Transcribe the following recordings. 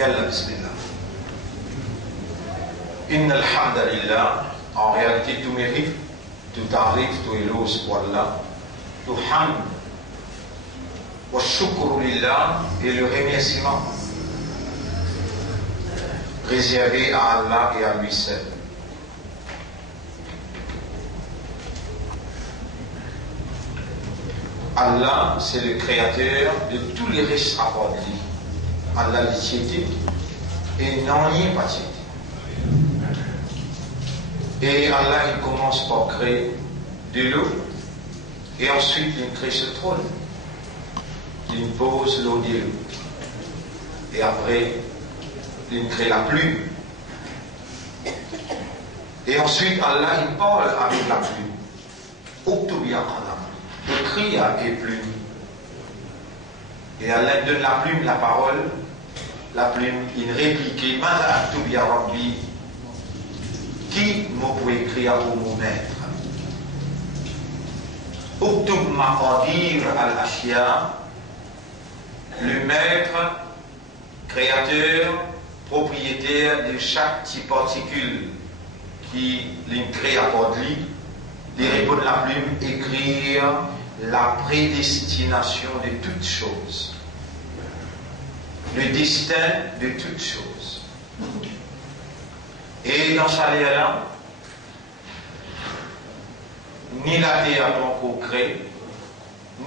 Yalla bismillah. Inna alhamdulillah. En réalité, tout mérite, tout tarif, tout éloge pour Allah, tout hamd, wa shukru lillah, et le remerciement réservé à Allah et à lui seul. Allah, c'est le créateur de tous les riches rapports de vie. Allah l'initiative et non rien pas. Et Allah, il commence par créer de l'eau et ensuite il crée ce trône. Il pose l'eau de l'eau. Et après, il crée la pluie. Et ensuite, Allah, il parle avec la pluie. Octobia Qadam. Le cri et plume. Et Allah donne la plume, la parole. La plume, il réplique. Mada Octobia Rabbi. Qui m'a pu écrire pour mon maître? Octob Maqadir al-Ashya. Le maître, créateur, propriétaire de chaque petite particule qui crée à part de lui, il répond la plume, écrire la prédestination de toutes choses, le destin de toutes choses. Et dans sa là, ni la terre pas encore créée,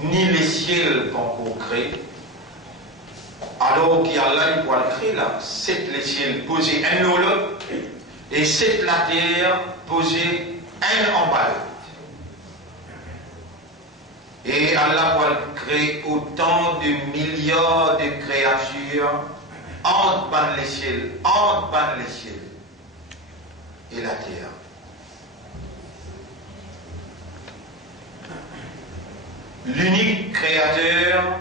ni les ciels pas encore créés. Alors qu'il y a là, il peut le créer là. C'est le ciel posé un au l'autre, et c'est la terre posée un en bas. Et Allah va créer autant de milliards de créatures entre les ciels, et la terre. L'unique créateur,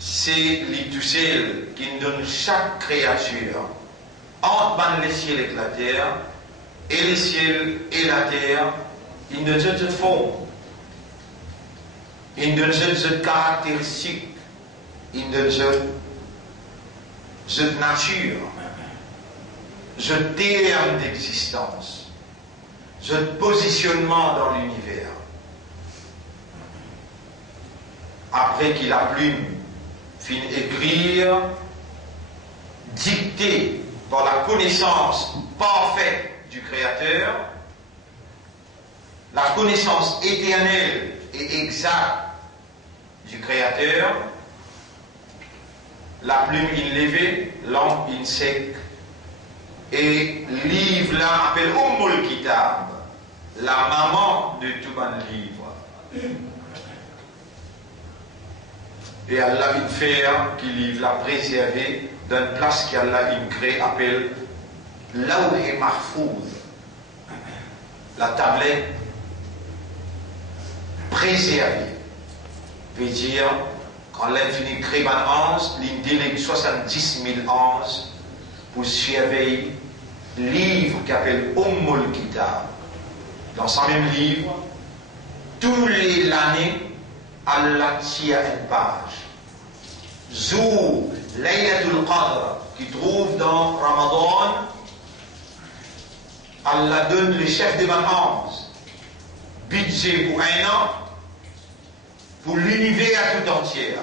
c'est l'Itussel qui nous donne chaque créature entre les ciels et la terre, et les ciels et la terre, il nous donne cette forme, il nous donne cette caractéristique, il nous donne cette nature, ce terme d'existence, ce positionnement dans l'univers. Après qu'il a plume, fin écrire, dicté par la connaissance parfaite du Créateur, la connaissance éternelle et exacte du Créateur, la plume inlevée, lampe in sec, et livre là appelle Ummul Kitab, la maman de tout un livre. Et Allah il fait qu'il l'a préservé dans une place qu'Allah il crée, appelle Lawh Mahfouz, la tablette préservée. Veut dire, quand l'infini crée un ange, il délègue 70 000 anges pour surveiller le livre qui appelle Ummul Kitab. Dans ce même livre, tous les années, Allah tire une page. Zou, Laylatul Qadr, qui trouve dans Ramadan, Allah donne le chef des vacances, budget pour un an, pour l'univers tout entier.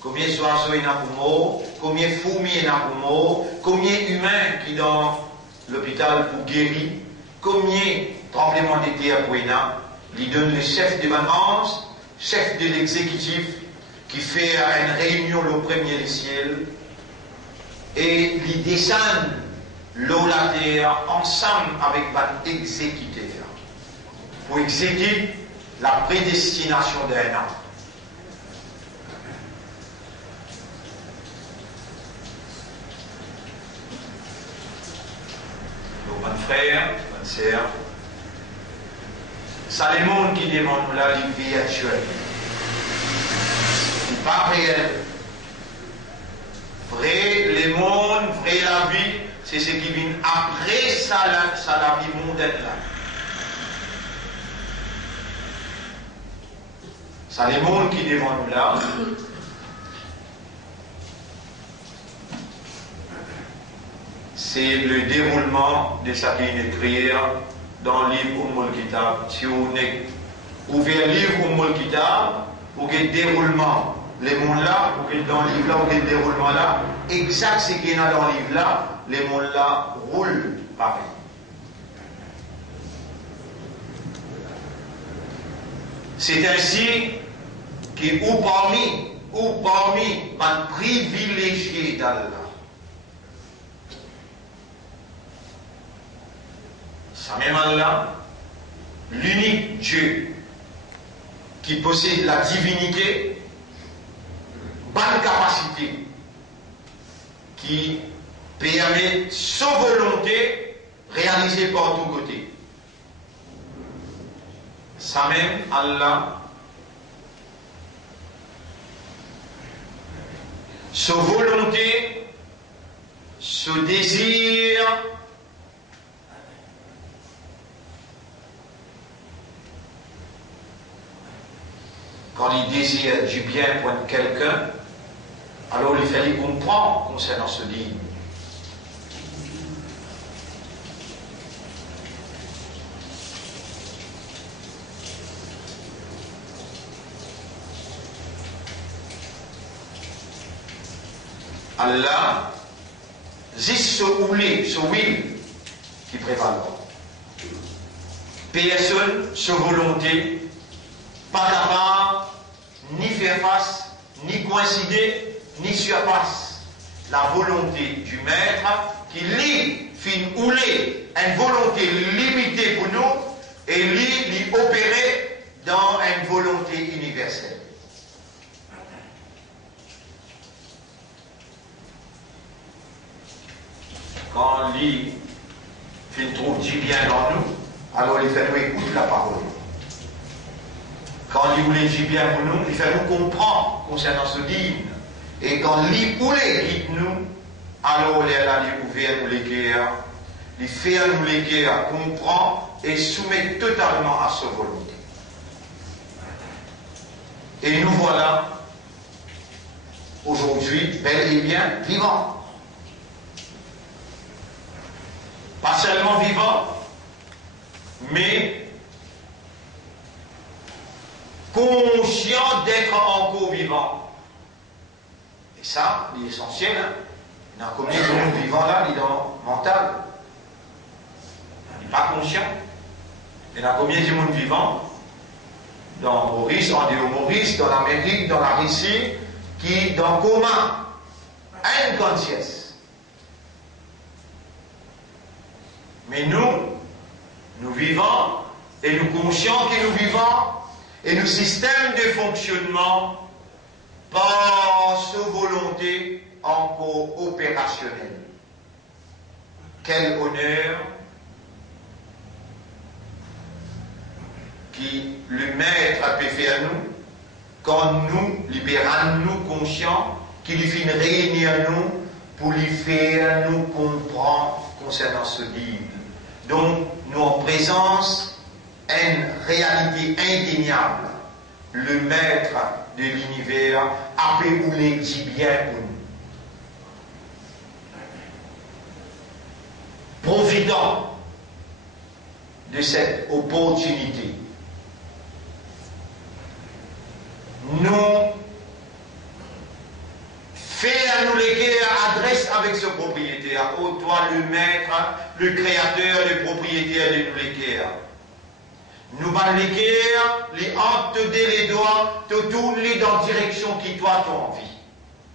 Combien de oiseaux il y a pour mort, combien de fourmis il y a pour mort, combien d'humains qui dans l'hôpital pour guérir, combien de tremblements de terre pour il y a. Il donne le chef des vacances, chef de l'exécutif, qui fait une réunion le premier du ciel, et il descend l'eau la terre ensemble avec votre exécuteur pour exécuter la prédestination d'un an. Donc, mon frère, mon sœur, ça les mondes qui demandent la vie actuelle. C'est pas réel. Vrai, les mondes, vrai la vie, c'est ce qui vient après ça, la vie mondaine là. Ça les mondes qui demandent là. c'est le déroulement de ce qu'il écrit dans le livre Ummul Kitab. Si vous ouvrez le livre Ummul Kitab, vous avez le déroulement, les mondes là, vous avez dans le livre là, vous avez le déroulement là, exact ce qu'il y a dans le livre là, les mondes là roulent pareil. C'est ainsi que ou parmi un privilégié d'Allah, ça même Allah, l'unique Dieu qui possède la divinité, bonne capacité, qui permet sa volonté réalisée par tous côtés. Ça même Allah, sa volonté, ce désir, quand il désire du bien pour quelqu'un, alors il fallait comprendre concernant ce digne. Allah, c'est ce will qui prévalent. Personne, sa volonté, pas capable ni faire face, ni coïncider, ni surpasse la volonté du maître qui lit, fin ouler, une volonté limitée pour nous et l'y opérer dans une volonté universelle. Quand l'y fin trouve du bien dans nous, alors il fait nous écouter la parole. Quand il voulait du bien pour nous, il fait nous comprendre concernant ce digne. Et quand il voulait guide nous, alors il a ouvert nous les cœurs, il fait nous les cœurs comprendre et soumettre totalement à sa volonté. Et nous voilà aujourd'hui bel et bien vivants. Pas seulement vivants, mais conscient d'être encore vivant. Et ça, c'est essentiel. Hein? Il y a combien de monde vivant là, il est dans le mental. Il n'est pas conscient. Il y a combien de monde vivant dans Maurice, en dehors Maurice, dans l'Amérique, dans la Russie, qui dans le coma a une conscience. Mais nous vivons et nous conscients que nous vivons. Et nos systèmes de fonctionnement par sa volonté encore opérationnelle. Quel honneur qui le maître peut faire nous quand nous libérons nous conscients qu'il fait réunir nous pour lui faire nous comprendre concernant ce livre. Donc nous en présence une réalité indéniable. Le maître de l'univers a pu nous les dit bien pour nous. Profitant de cette opportunité, nous faire-nous les guerres adresse avec ce propriétaire. Ô toi le maître, le créateur, le propriétaire de nous les guerres. Nous allons les guerres, les hantes, te dé les doigts, te tourner dans la direction qui toi tu as envie.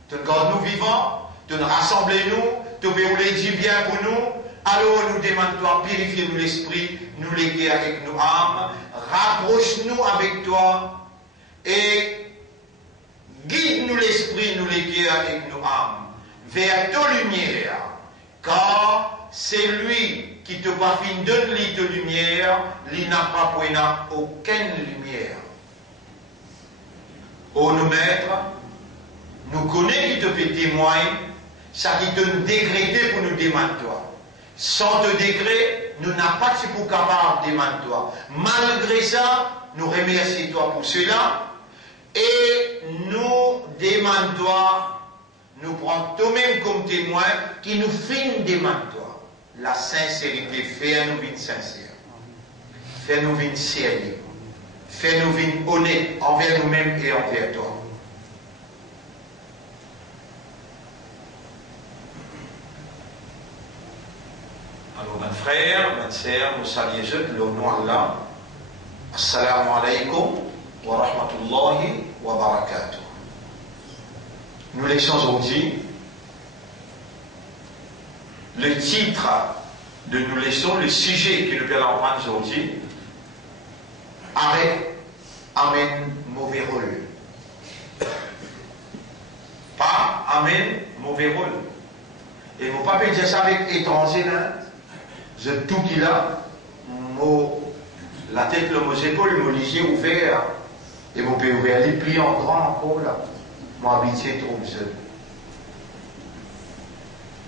Te quand nous vivons, te rassemblez-nous, te béouler du bien pour nous, alors nous demandons-toi, purifie-nous l'esprit, nous les guerres avec nos âmes, rapproche-nous avec toi et guide-nous l'esprit, nous les guerres avec nos âmes, vers ta lumière, car c'est lui qui te baffine donne lit de lumière, il n'a pas pour aucune lumière. Ô nos maîtres, nous connaissons qui te fait témoigner, ça qui te décrété pour nous demander toi. Sans te décret, nous n'avons pas de pour capable de demander toi. Malgré ça, nous remercions toi pour cela et nous demandons toi, nous prenons toi-même comme témoin qui nous fait demander toi. la sincérité. Fais-nous vivre sincère. Fais-nous vivre sérieux. Fais-nous vivre honnête envers nous-mêmes et envers toi. Alors, mes frères, mes sœurs, nous saluons le nom d'Allah. Assalamu alaikum wa rahmatullahi wa barakatuh. Nous laissons aujourd'hui le titre de nous laissons, le sujet que nous allons prendre aujourd'hui. Arrête, amen, mauvais rôle. Pas amen, mauvais rôle. Et vous ne pouvez pas dire ça avec étranger, hein? Je tout qu'il a, la tête, le mot épaule, le les yeux ouverts, et vous pouvez ouvrir les plis en grand encore là. Moi, habitué trop seul.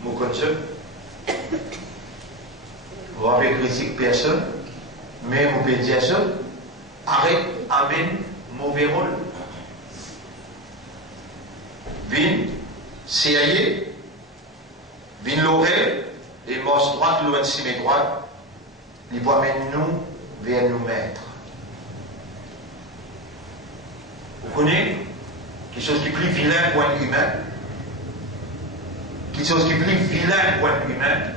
Moi, comme ça. Vous avez critique personne, mais vous pouvez dire ça. Arrête, amen, mauvais rôle. Vin, sérieux, vin l'oreille, et mos droite, loin de cime droite, il va amener nous vers nous mettre. Vous connaissez quelque chose qui est plus vilain pour un humain? Quelque chose qui est plus vilain pour un humain,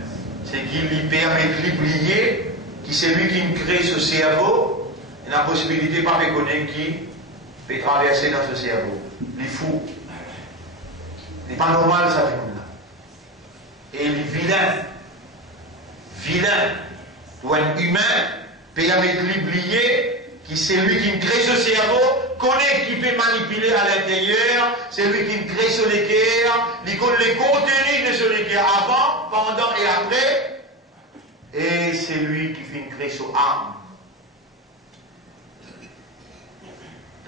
c'est qu'il lui permet de l'oublier, qui c'est lui qui me crée ce cerveau, et la possibilité pas de connaître qui peut traverser dans ce cerveau. Il est fou. Il n'est pas normal ça, là. Et il est vilain. Vilain pour un humain, permet de l'oublier, qui c'est lui qui me crée ce cerveau, connaît qui peut manipuler à l'intérieur, c'est lui qui me crée sur les cœurs, il connaît les contenus de sur les cœurs avant, pendant et après, et c'est lui qui fait créer son âme.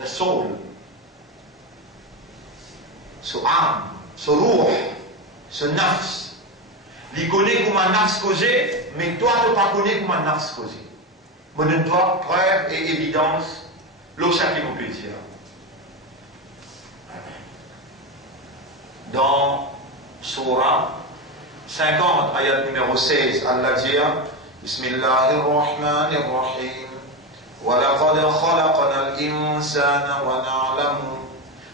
The soul. Son âme, son ruh, son nafs. Il connaît comment un nafs causé, mais toi, tu ne pas connais comment un nafs causé. Je donne toi preuve et évidence, l'autre qui vous peut dire. Dans Surah 50, ayat numéro 16, Allah dit Bismillahirrahmanirrahim. وَلَقَدْ خَلَقْنَا الْإِنسَانَ وَنَعْلَمُ.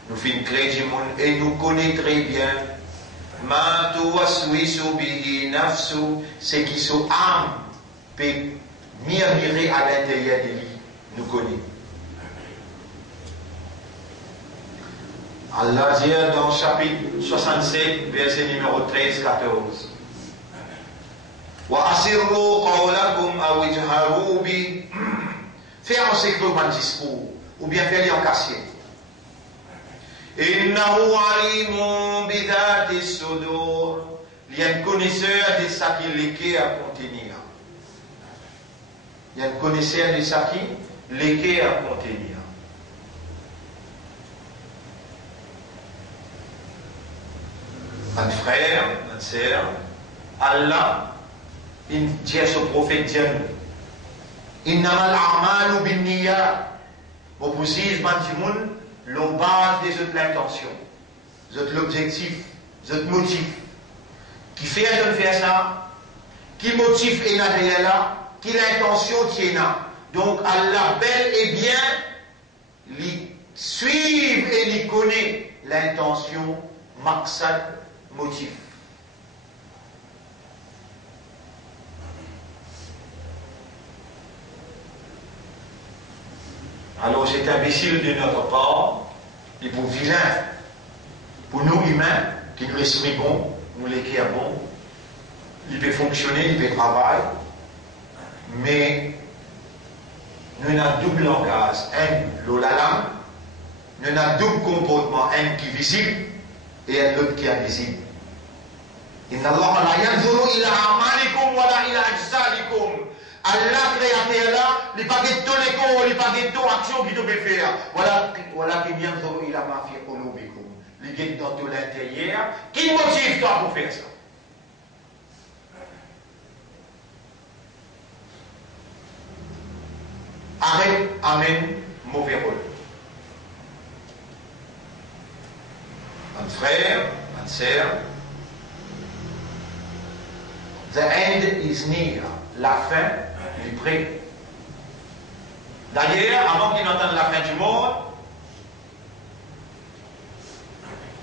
Nous fîmes créer du monde et nous connaissons très bien. مَا تُوَسْوِسُ بِهِ نَفْسُ. C'est qui son âme peut murmurer à l'intérieur de lui. Nous connaissons. Allah dit dans chapitre 67, verset numéro 13-14. وَأَسِرُّوا قَوْلَكُمْ أَوْ اجْهَرُوا بِهِ. Faire en secret un discours, ou bien faire en cassier. إِنَّهُ عَلِيمٌ بِذَاتِ الصُّدُورِ. Il y a un connaisseur de ce qu'il est à contenir. Il y a un connaisseur de ce qu'il est à contenir. Mon frère, ma sœur, Allah, il dit à ce prophète Dieu, Innamal a'malu bin niyyat. Vous précisez, Bandimoun, la base des autres l'intention, l'objectif, motif. Qui fait de faire ça, qui motive est là, qui l'intention qui est là. Donc Allah bel et bien, il suit et il connaît l'intention, maqsad, motif. Alors c'est imbécile de notre part, et pour vilain, pour nous humains, qui nous l'esprit bon, nous l'équerre bon, il peut fonctionner, il peut travailler, mais nous avons double langage, un l'olalam, nous avons double comportement, un qui est visible et un autre qui est invisible. Inna Allah la yanzuru ila amalikum wa la ila ajsadikum. Allah créateur là, il n'y a pas de tous les corps, il n'y a pas de toute action qui doit faire. Voilà qui vient de il a ma fille pour l'oubicum. Il est dans tout l'intérieur. Qui motive toi pour faire ça? Arrête, amen, mauvais rôle. Mon frère, ma sœur, The end is near. La fin est près. D'ailleurs, avant qu'ils n'entendent la fin du monde,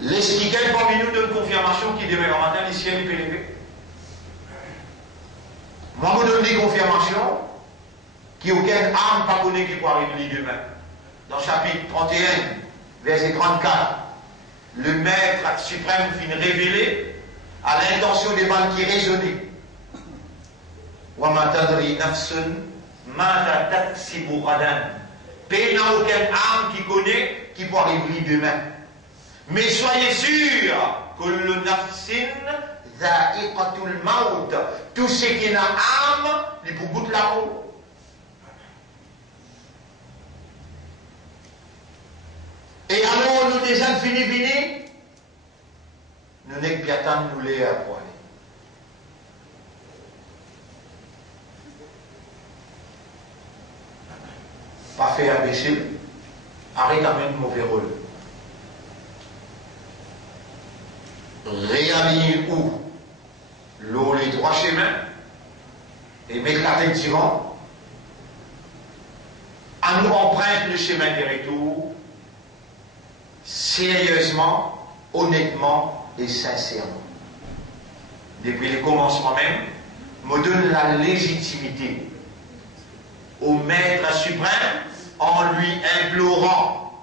l'esquigel parmi nous donne confirmation qu'il demeure en matin, les ciels peut lever. Moi, je vous donne des confirmations qui aucune âme pas connaît qui peut arriver demain. Dans le chapitre 31, verset 34, le Maître suprême finit révéler à l'intention des balles qui résonnaient. وَمَا تَدْرِي نَفْسٌ مَاذَا تَكْسِبُ غَدًا. Pays n'a aucune âme qui connaît qui peut arriver demain. Mais soyez sûrs que le nafsin dha'iqatul maut, tout ce qui n'a âme, il peut goûter la mort. Et alors nous déjà fini, nous n'est que attendre nous les à pour aller. Pas faire imbécile, arrête à mettre mauvais rôle. Réaligner où l'eau les droits chemins et mettre la tête devant, à nous emprunter le chemin des retours, sérieusement, honnêtement et sincèrement. Depuis le commencement même, me donne la légitimité au Maître suprême en lui implorant,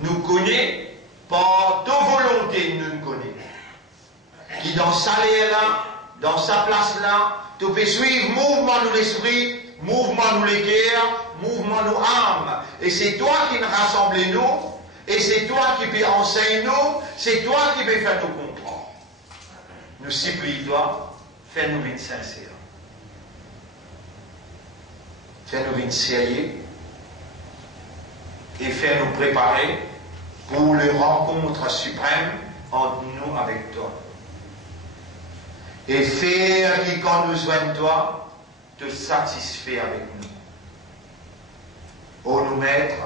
nous connaît par ta volonté, nous nous connaît. Qui dans sa là, dans sa place là, tu peux suivre mouvement de l'esprit, mouvement de l'équerre, mouvement de l'âme. Et c'est toi qui nous rassemble nous, et c'est toi qui peux enseigner nous, c'est toi qui peux faire nous comprendre. Nous supplie toi, fais-nous une sincère. Fais-nous une sérieux et fais-nous préparer pour le rencontre suprême entre nous avec toi. Et faire qui, quand nous joignent toi, te satisfait avec nous. Ô nous maîtres,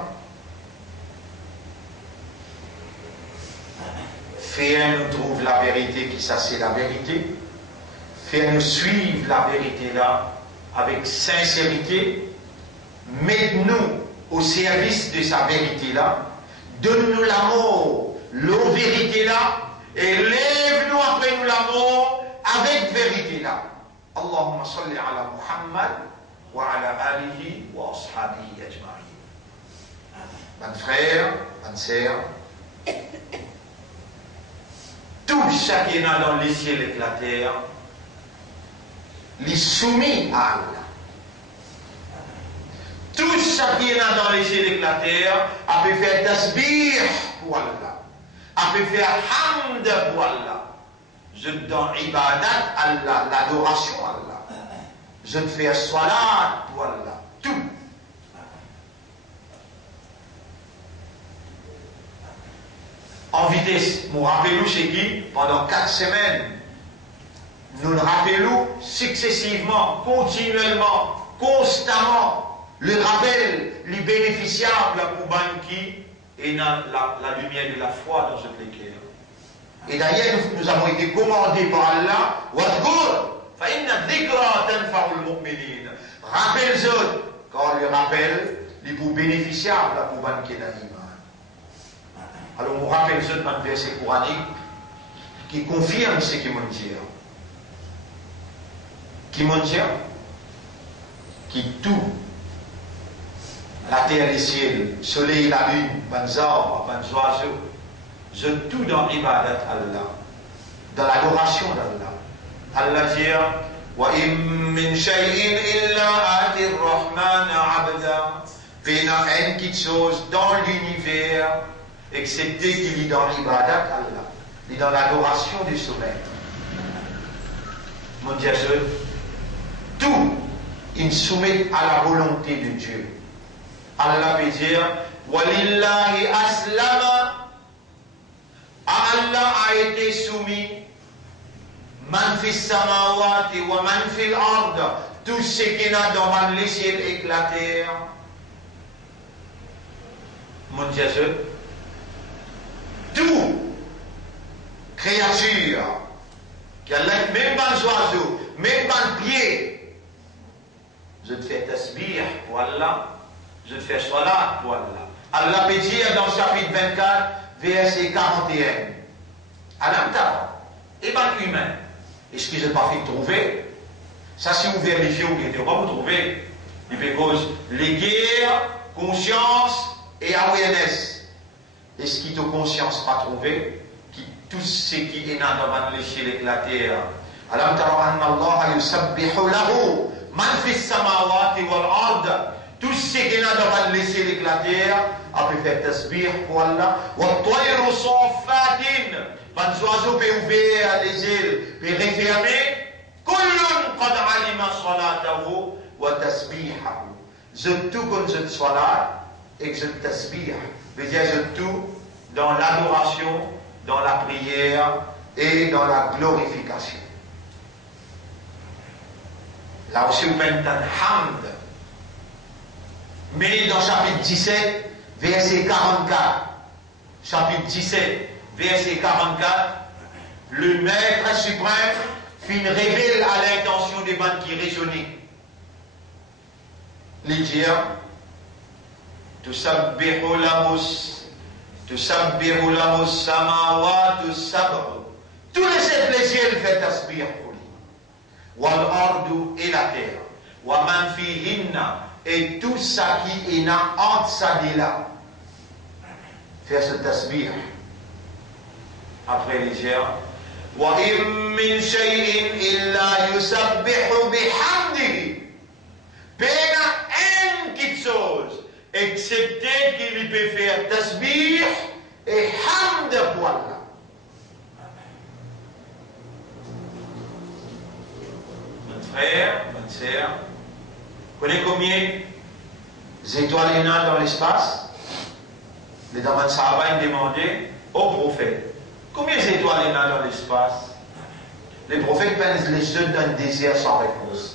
fais-nous trouver la vérité qui ça c'est la vérité. Fais-nous suivre la vérité là avec sincérité. Mets-nous au service de sa vérité là. Donne-nous l'amour, l'eau vérité là. Et lève-nous après nous l'amour avec vérité là. Allahumma salli ala Muhammad wa ala alihi wa ashabihi ajma'in. Mes frères, mes sœurs, tout chacun dans les ciels et la terre, les soumis à Allah. Tout chacun dans les ciels et la terre a pu faire tasbih pour Allah, a pu faire hamd pour Allah. Je te donne ibadat Allah, l'adoration Allah. Je te fais salat pour Allah. Tout. En vitesse, nous rappelons chez qui, pendant 4 semaines, nous le rappelons successivement, continuellement, constamment, le rappel, les bénéficiables pour Banki et dans la lumière de la foi dans cette éclair. Et d'ailleurs, nous avons été commandés par Allah, rappelle-eux, quand le rappel, les pour bénéficiables pour Banki et l'animal. Alors, on rappelle ce dans le verset coranique qui confirme ce qui m'ont dit. Qui m'ont dit qui tout, la terre et le ciel, le soleil et la lune, les arbres, les oiseaux, je tout dans l'ibadat Allah, dans l'adoration d'Allah. Allah dit wa in min shay'in illa ati ar-Rahman 'abda. Il n'y a rien qui chose dans l'univers excepté qu'il est dans l'ibadat Allah, il est dans l'adoration de son maître. Mon Dieu, tout, il soumet à la volonté de Dieu. Allah veut dire walillahi aslama. Allah a été soumis man fis samawati wa man fil ard, tout ce qui n'a dans les ciels et la terre. Mon Dieu, tout créature même dans les oiseaux, même dans le pied. Je te fais tasbih pour Allah, je te fais salat pour Allah. Allah peut dire dans le chapitre 24, verset 41. Alam et ben humain. Est-ce qu'ils n'ont pas fait trouver? Ça, si vous vérifiez, vous ne pas vous trouver. Il fait cause les guerres, conscience et awareness. Est-ce qu'ils ont conscience pas trouvé? Qui tout ce qui est dans le ciel et la terre. Alam tara anna Allah yusabbihu lahu man fi samawati wal ard. Tout ce qui est dans le ciel et la terre a pu faire tasbih pour Allah. Wa tayru safatin. Les oiseaux peuvent ouvrir les ailes, peuvent refermer. Kullun qad alima salatahu wa tasbihahu. Je tout comme je salat et que je tasbih. veut dire je tout dans l'adoration, dans la prière et dans la glorification. Là aussi, vous pouvez entendre hamd. Mais dans chapitre 17, verset 44, chapitre 17, verset 44, le Maître suprême révèle à l'intention des bandes qui raisonnaient. Les dire, tusabbihu lahu samawatu sab'u. Tous les sept cieux fait tasbih pour lui. Wal ardu et la terre. Wa man fihinna et tout ça qui est là entre ça et là. Faire ce tasbih. Après les dieux. Wa im min shay'in illa yusabbihu bihamdihi. Pena une petite chose, excepté qu'il peut faire tasbih et hamd pour Allah. Mon frère, mon sœur, vous connaissez combien d'étoiles il y a dans l'espace? Les Daman Sahaba demandaient au prophète, combien d'étoiles il y a dans l'espace? Les prophètes pensent les seuls dans le désert sans réponse.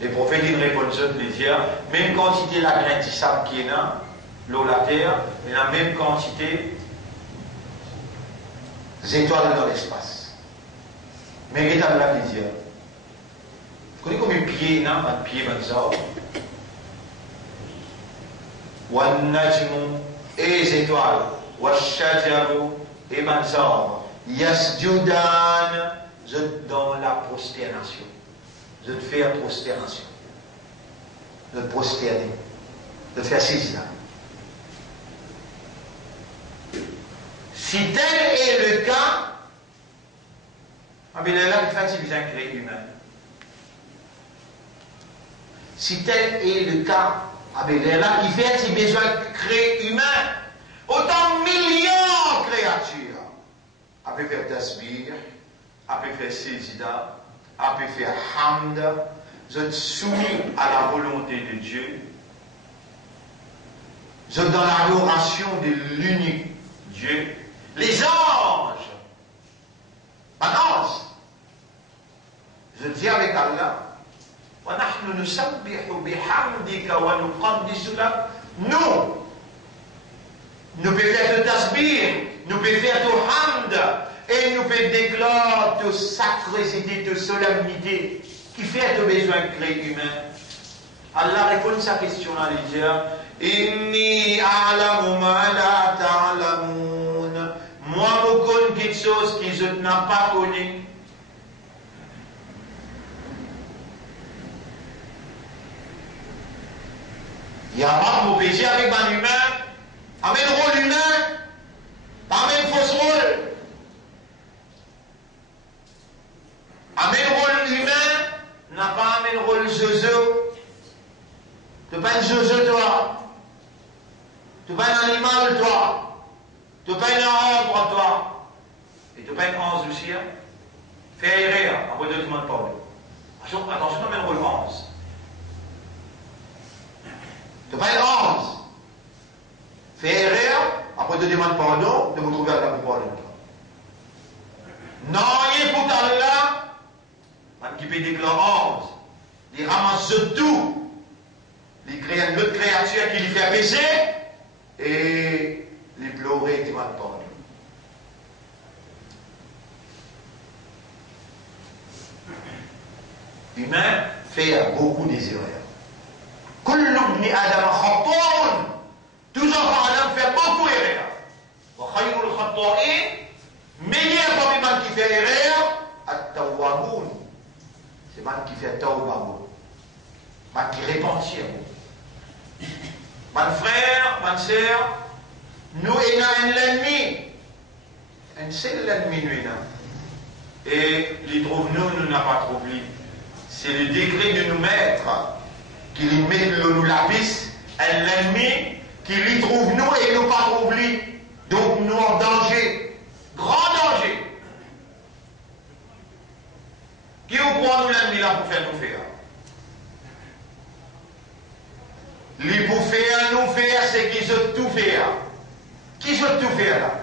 Les prophètes ils répondent de plaisir, même quantité la graine de sable qui est là, l'eau, la terre, et la même quantité d'étoiles dans l'espace. Mais il y a la plaisir. Vous connaissez combien de pieds il y a un pied comme ça? Wan najmu et les étoiles, wa shajaru et manzar, yasjudan, dans la prosternation. De te faire prosternation, de te prosterner, de te faire saisir. Si tel est le cas, il est là qui fatigue un créé humain. Si tel est le cas, il est là qui fait si besoin de créer humain, autant de millions de créatures. On peut faire tasbih, on peut faire saisida, a pu faire hamd, vous êtes soumis à la volonté de Dieu, vous êtes dans l'adoration de l'unique Dieu. Les anges, je dis avec Allah, nous pouvons faire le tasbih, nous pouvons faire le hamd, et nous pouvons déclarer de sacrosité, de solennité qui fait de besoin de créer humain. Allah répond à sa question à l'Égypte. Inni a'lamu ma la ta'lamun. Moi, je connais quelque chose que je n'ai pas connu. Il y a un mot péché avec un humain, avec un rôle humain, avec un fausse rôle. Amen rôle humain n'a pas amen rôle zozo. Tu n'es pas un zozo toi. Tu n'es pas un animal toi. Tu n'es pas un arbre toi. Et tu n'es pas une ange aussi. Fais rire, après deux demandes pas. Attention, amen rôle ange. Tu n'es pas un ange. Fais rire, après deux demandes pardon, de vous trouver à la pouvoir de toi. Non, il est pour Allah. Qui peut déclarer, il ramasse tout, il crée une autre créature qui lui fait pécher et il pleurer qui va pardon. humain fait beaucoup des erreurs. Kullu ibn Adam khata'un. Tous enfants Adam fait beaucoup d'erreurs. Wa khayrul khata'in, meilleur parmi les gens qui fait erreur, at-tawwabun. C'est les gens qui fait tawbah. Les gens qui repentir. Mon frère, ma soeur, nous avons l'ennemi. Un seul ennemi, nous avons. Et les trouve-nous, nous n'avons pas trouvé. C'est le degré de nous mettre qui lui met nous la piste. Un ennemi qui lui trouve nous et nous pas trouvé. Donc nous en danger. Grand danger. Qui vous croit nous l'ennemi là pour faire nous faire? Les pour faire, nous faire, c'est qu'ils ont tout fait. Qui ont tout fait là?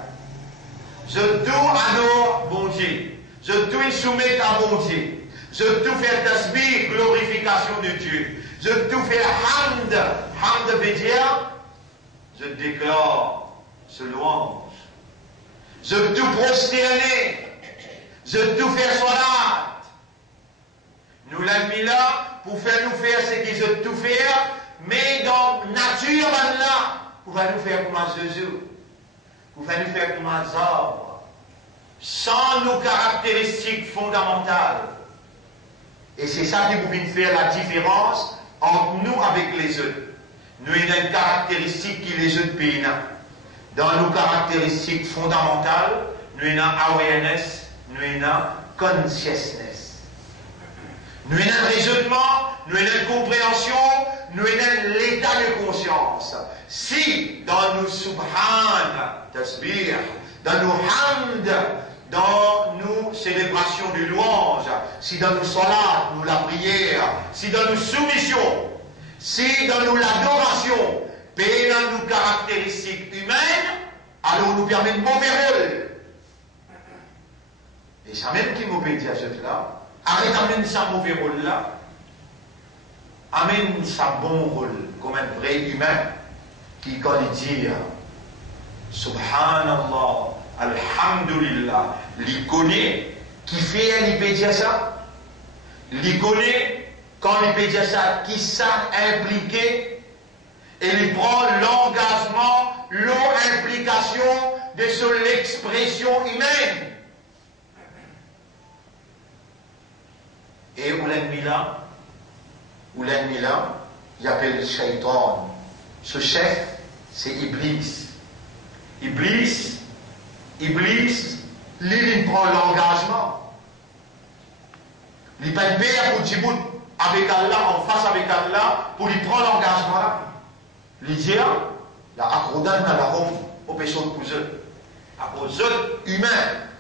Je tout adore bon Dieu. Je tout soumettre à bon Dieu. Je tout faire tasbih, glorification de Dieu. Je tout faire hamd. Hamd veut dire, je déclare ce louange. Je tout prosterner. Je tout faire salat. Nous l'avons mis là pour faire nous faire ce qu'ils ont tout faire. Mais dans la nature, là, pour faire nous faire comme un zézou, pour faire nous faire comme un arbre, sans nos caractéristiques fondamentales. Et c'est ça qui vous faire la différence entre nous avec les autres. Nous avons une caractéristique qui les autres pays. Dans nos caractéristiques fondamentales, nous avons awareness, nous avons consciousness. Nous avons un raisonnement, nous avons une compréhension, nous avons l'état de conscience. Si dans nos subhan, tasbih, dans nos hamd, dans nos célébrations de louange, si dans nos salats, nous la prière, si dans nos soumissions, si dans nos l'adoration, et dans nos caractéristiques humaines, alors nous permet de mauvais rôle. Et ça même qui nous dit à ce là. Arrête d'amener ça mauvais rôle là. Amène ça bon rôle comme un vrai humain qui, quand il dit Subhanallah, Alhamdulillah, il connaît, qui fait, il peut dire ça. Il connaît, quand il peut dire ça, qui ça impliqué, et il prend l'engagement, l'implication de l'expression humaine. Et où l'ennemi là, il appelle le shaitan. Ce chef, c'est Iblis. Iblis, il prend l'engagement. Il pas une paix pour Djibout avec Allah, en face avec Allah, pour lui prendre l'engagement là. Il dit, la accordane à la Rome, aux personnes pour eux. Aux autres humains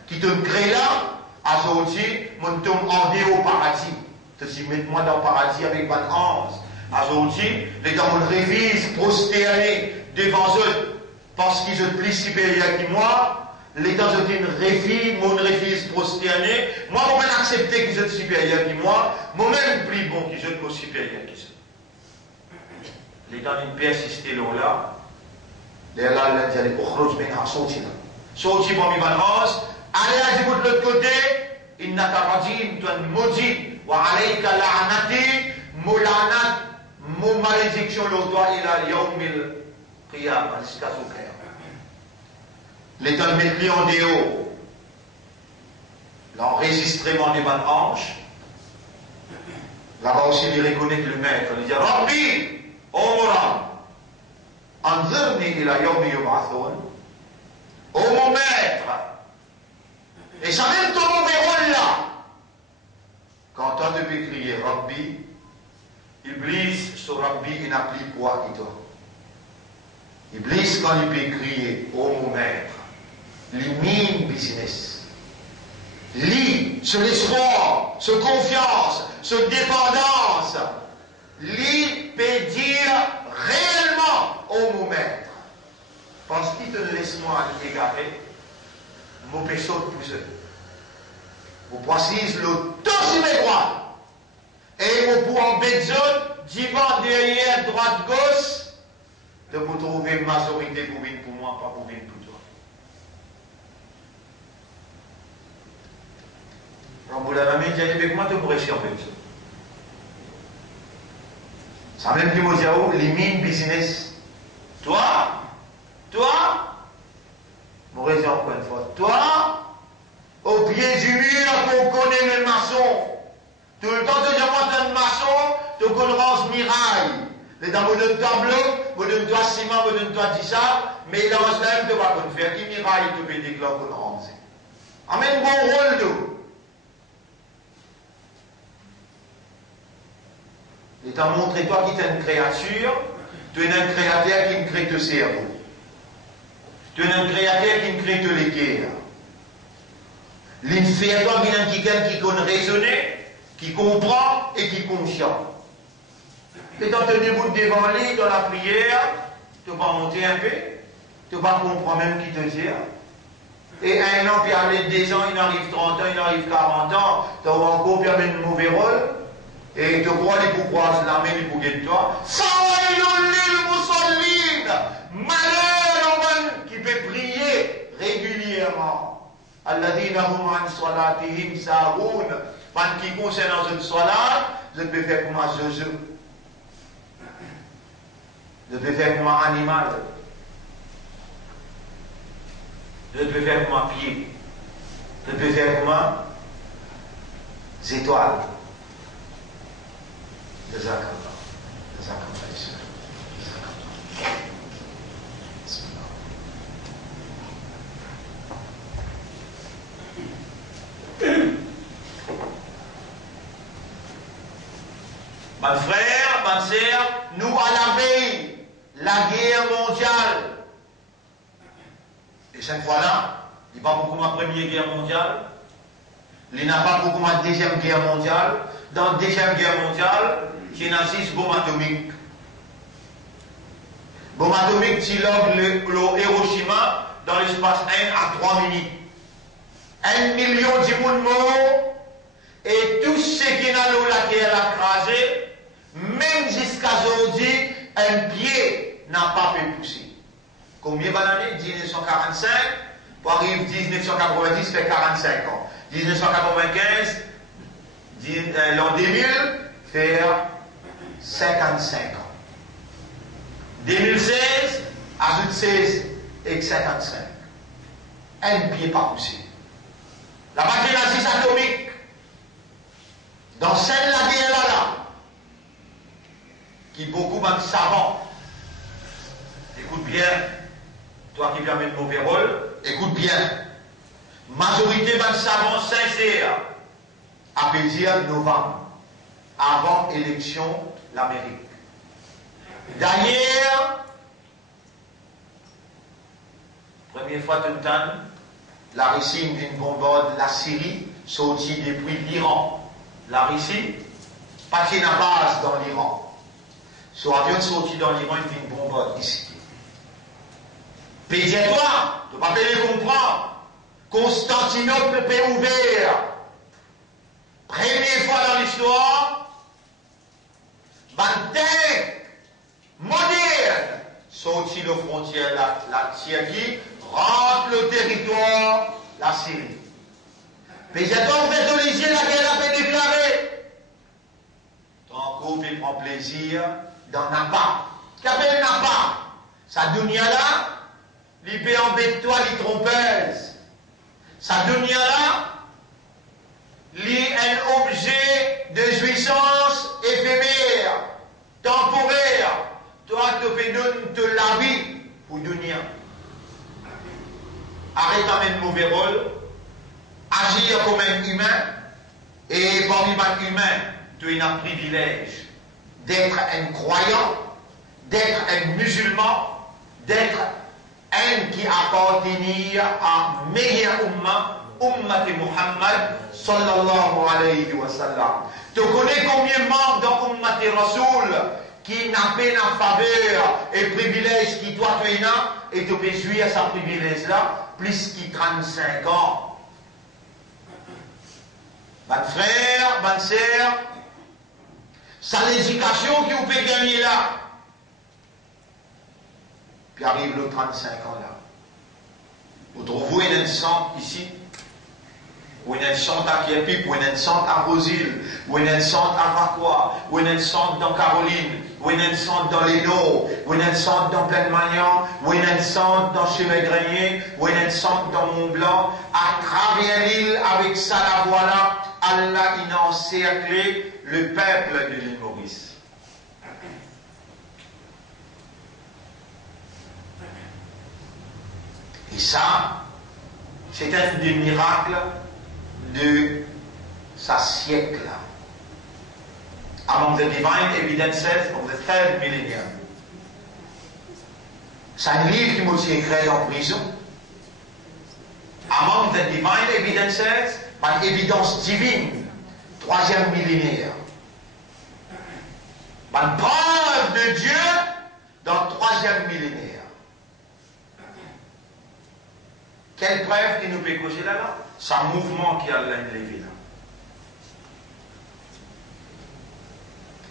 qui te créent là, à Zoti, mon tombe en dé au paradis. Tu dis, mets-moi dans le paradis avec mon ange. À Zoti, les gens me révisent, prosterner devant eux, parce qu'ils sont plus supérieurs que moi. Les gens me révisent, prosterner. Moi, je vais accepter qu'ils sont supérieurs que moi. Moi-même, plus bon qu'ils sont supérieurs que ça. Les gens ne peuvent assister là. Les gens ne disent pas, sorti parmi mon ange. Allez, de l'autre côté, innaka rajim, tu es maudit, wa alayka la'anati, moulanat, mon malédiction, le doigt, il a yawmil qiyam, jusqu'à son cœur. L'État met lui en déo, l'enregistrement des bonnes hanches, là-bas aussi, il reconnaît que le maître, il dit, Rabbi, Omoram, anzirni ila yawmi yub'athun, ô mon maître, et ça même ton mauvais rôle là. Quand toi tu peux crier Rabbi, Iblis sur Rabbi il n'a plus poids que toi. Iblis quand il peut crier oh mon maître, il mine business. Lui, ce l'espoir, ce confiance, ce dépendance, lui peut dire réellement oh mon maître. Parce qu'il te laisse moi égarer. Mon péché pour eux. Vous précisez le temps droit. Et vous pouvez en bête divan derrière, droite, gauche, de vous trouver une majorité pour moi, pas pour toi. Alors vous l'avez mis, avec moi, tu pourrais faire avec ça. Ça même qui m'a dit, oh, les mines business. Toi, mon raison encore une fois, toi, au pied du mur, qu'on connaît le maçon. Tout le temps, tu demandes un maçon, tu connais ce mirail. Les dames, vous donnent toi bloc, vous donnent toi ciment, vous donnent toi tissable, mais dans ce même, tu vas pas faire. Qui mirail, tu peux déclarer qu'on rend. Amène bon rôle, nous. Et t'as montré, toi qui es une créature, tu es un créateur qui me crée le cerveau. Tu es un créateur qui me crée de l'équerre. L'inférieur, il y a quelqu'un qui connaît raisonner, qui comprend et qui est conscient. Et quand tu es debout devant lui, dans la prière, tu vas monter un peu, tu vas comprendre même qui te dit. Et un an, puis aller 2 ans, il arrive 30 ans, il arrive 40 ans, tu vas encore permettre un mauvais rôle. Et tu crois les pourquoi la main pour guetter toi. Malheur au monde qui peut prier régulièrement. Alladhina hum an salatihim sahun. Quand qui concerne dans une salat, je peux faire comme un zozo. Je peux faire comme un animal. Je peux faire comme un pied. Je peux faire comme un étoile. Jazakallah. Jazakallah. Jazakallah. Mon frère, ma sœur, nous à la veille, la guerre mondiale. Et cette fois-là, il n'y a pas beaucoup ma première guerre mondiale, il n'y a pas beaucoup ma deuxième guerre mondiale. Dans la deuxième guerre mondiale, il y a 6 bombes atomiques. Bombes atomiques qui logent le Hiroshima dans l'espace 1 à 3 minutes. 1 million de monde morts et tout ce qui est dans l'eau la terre a crasé, même jusqu'à aujourd'hui, un pied n'a pas pu pousser. Combien d'années? 1945, pour arriver 1990, fait 45 ans. 1995, l'an 2000, fait 55 ans. 2016, ajoute 16 et 55. Un pied pas poussé. La machine à 6 atomique, dans celle la guerre là, qui beaucoup de savants, écoute bien, toi qui viens mettre le mauvais rôle, écoute bien, majorité de savants sincères, à dire novembre, avant élection, l'Amérique. D'ailleurs, première fois tout le temps, la Russie vient bombarder la Syrie, sortie depuis l'Iran. La Russie, pas qu'il y ait une base dans l'Iran. Son avion sorti dans l'Iran, il vient bombarder ici. Pédiatoire, tu ne peux pas les comprendre. Constantinople peut ouvert. Première fois dans l'histoire, Bantek, moderne, sorti de frontière la Turquie, rentre le territoire, la Syrie. Pédiatoire, vous faites de la guerre a été déclarée. Tant qu'on peut prendre plaisir dans Napa. Qu'appelle Napa? Sa dunya là, il peut embêter toi, les trompeuses. Sa dunya là, il est un objet de jouissance éphémère, temporaire. Toi, tu peux donner la vie pour dunya. Arrête un mauvais rôle, agir comme un humain, et parmi les humains, tu as un privilège d'être un croyant, d'être un musulman, d'être un qui appartenait à meilleur ummat Muhammad sallallahu alayhi wa sallam. Tu connais combien de membres dans ummat Rasoul qui n'a pas la faveur et privilège qui toi tu as et tu peux jouir à sa privilège là plus qu'il 35 ans. Mon frère, ma sœur, c'est l'éducation qui vous peut gagner là. Puis arrive le 35 ans là. Vous trouvez une centre ici, ou une centre à Kiepic, ou une centre à Rosil, ou une centre à Vacois, ou une centre dans Caroline. où il y a une centre dans les Naux, où il y a une centre dans Plaine-Magnan, où il y a une centre dans Chemin-Grenier, où il y a une centre dans Mont-Blanc, à travers l'île, avec ça la voilà, Allah il a encerclé le peuple de l'île Maurice. Et ça, c'est un des miracles de sa siècle. Among the divine evidences of the third millennium. C'est un livre qui m'a aussi écrit en prison. Among the divine evidences, par évidence divine, troisième millénaire. Par preuve de Dieu dans le troisième millénaire. Quelle preuve qui nous peut causer là-là? C'est un mouvement qui a levé là.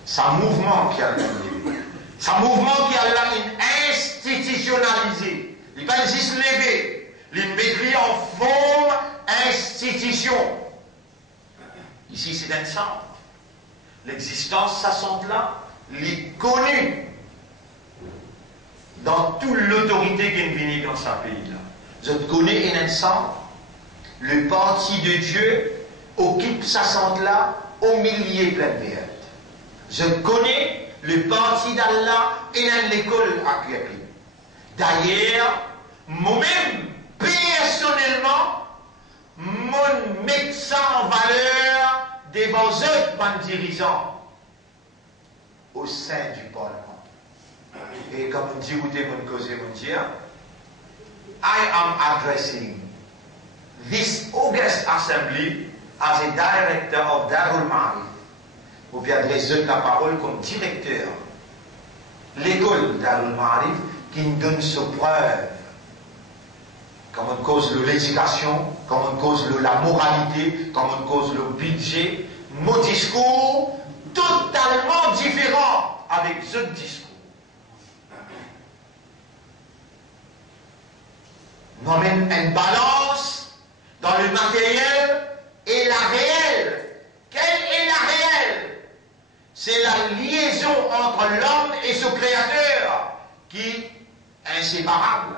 C'est un mouvement qui a levé. C'est un mouvement qui a institutionnalisé. Il n'est pas juste levé. Il met en forme institution. Ici, c'est un centre. L'existence de ce centre-là, il est connu dans toute l'autorité qui est venue dans ce pays-là. Je connais un centre. Le parti de Dieu occupe ce centre-là au milieu de la verte. Je connais le parti d'Allah et l'école à Kuyapli. D'ailleurs, moi-même, personnellement, mon médecin en valeur devant eux, dirigeants au sein du Parlement. Et comme on dit, écoutez, mon cause, mon dire, I am addressing this August Assembly as a director of Darul Ma'arif. Vous pouvez adresser la parole comme directeur. L'école Darul Ma'arif qui nous donne ce preuve. Comme on cause l'éducation, comme on cause la moralité, comme on cause le budget. Mon discours totalement différent avec ce discours. Nous amène une balance dans le matériel et la réelle. Quelle est la réelle? C'est la liaison entre l'homme et son créateur qui est inséparable.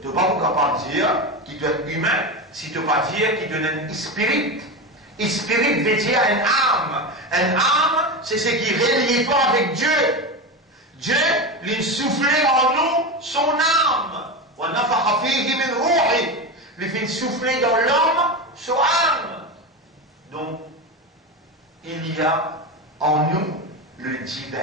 Tu ne peux pas vous capable de dire qu'il doit être humain si tu ne peux pas dire qu'il donne un spirit. Spirit veut dire une âme. Une âme, c'est ce qui relie toi avec Dieu. Dieu, il souffle en nous son âme. Il fait souffler dans l'homme son âme. Donc, il y a en nous le divin.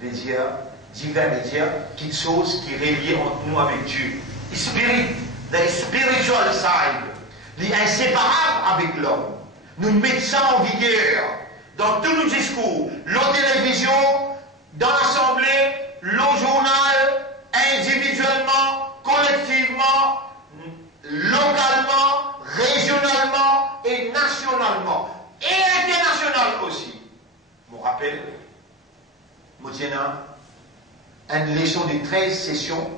Divin veut dire quelque chose qui est relié entre nous avec Dieu. Spirit, the spiritual side, il est inséparable avec l'homme. Nous mettons ça en vigueur dans tous nos discours, la télévision, dans l'assemblée, le journal, individuellement, collectivement, localement, régionalement et nationalement. Et international aussi. Je me rappelle, je tiens une leçon de 13 sessions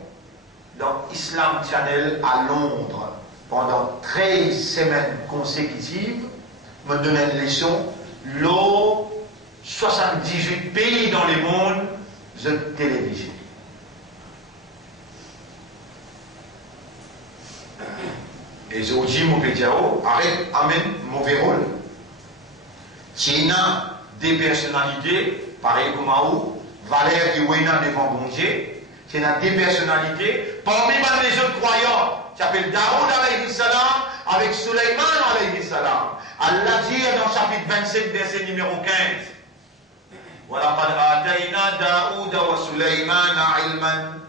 dans Islam Channel à Londres. Pendant 13 semaines consécutives, me donnait une leçon, 78 pays dans le monde de télévision. Et je dis, mon pédiao, arrête, amène mauvais rôle. Tiena des personnalités, pareil comme Aou, Valère qui Wena devant bon Dieu, Tiena des personnalités, parmi les autres croyants, qui s'appelle Daoud alayhi salam, avec Suleiman alayhi salam. Allah dit dans le chapitre 27, verset numéro 15. وَلَقَدْ آتَيْنَا دَاوُدَ وَسُلَيْمَانَ عِلْمًا.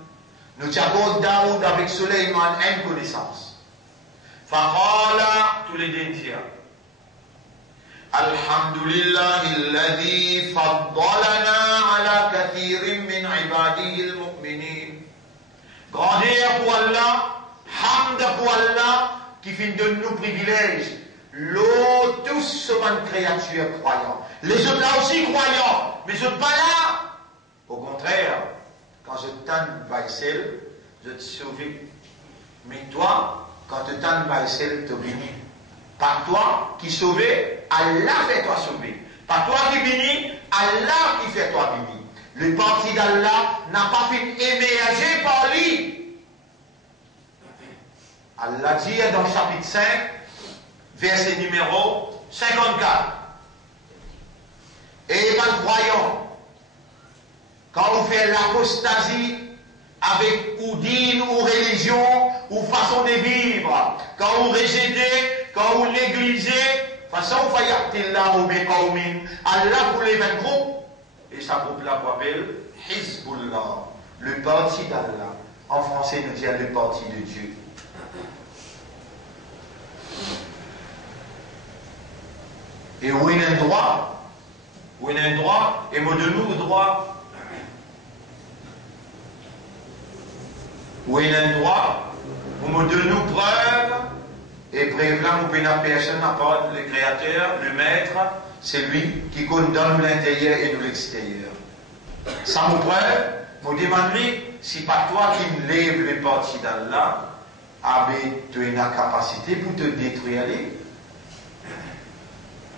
Nous avons Daoud avec Suleiman une connaissance. فَقَالَ, tous les deux dire, الحمد لله الذي فضلنا على كثير من عباده المؤمنين. Grandeur pour Allah, hamd pour Allah, qui fait de nous privilèges. L'eau, tous sont une créature croyante. Les autres là aussi croyants, mais je ne pas là. Au contraire, quand je t'aime Vaïsel, je te sauver. Mais toi, quand tu t'aime Vaïsel, tu bénis. Pas toi qui sauvé, Allah fait toi sauver. Pas toi qui bénis, Allah qui fait toi béni. Le parti d'Allah n'a pas fait émerger par lui. Allah dit dans le chapitre 5, verset numéro 54. Et les croyants, quand vous faites l'apostasie avec ou dîne, ou religion, ou façon de vivre, quand vous rejetez, quand vous négligez, façon Allah pour les 20 groupes, et ça groupe-là qu'on appelle Hizbullah, le parti d'Allah. En français, nous dit le parti de Dieu. Et où il y a un droit, où il y a un droit, et moi de nous le droit. Où il y a un droit, où me donne nous preuve, et preuve là, nous payons personne à part le Créateur, le Maître, c'est lui qui condamne l'intérieur et nous l'extérieur. Sans me preuve, vous demandez si pas toi qui me lève le parti d'Allah, tu as une capacité pour te détruire.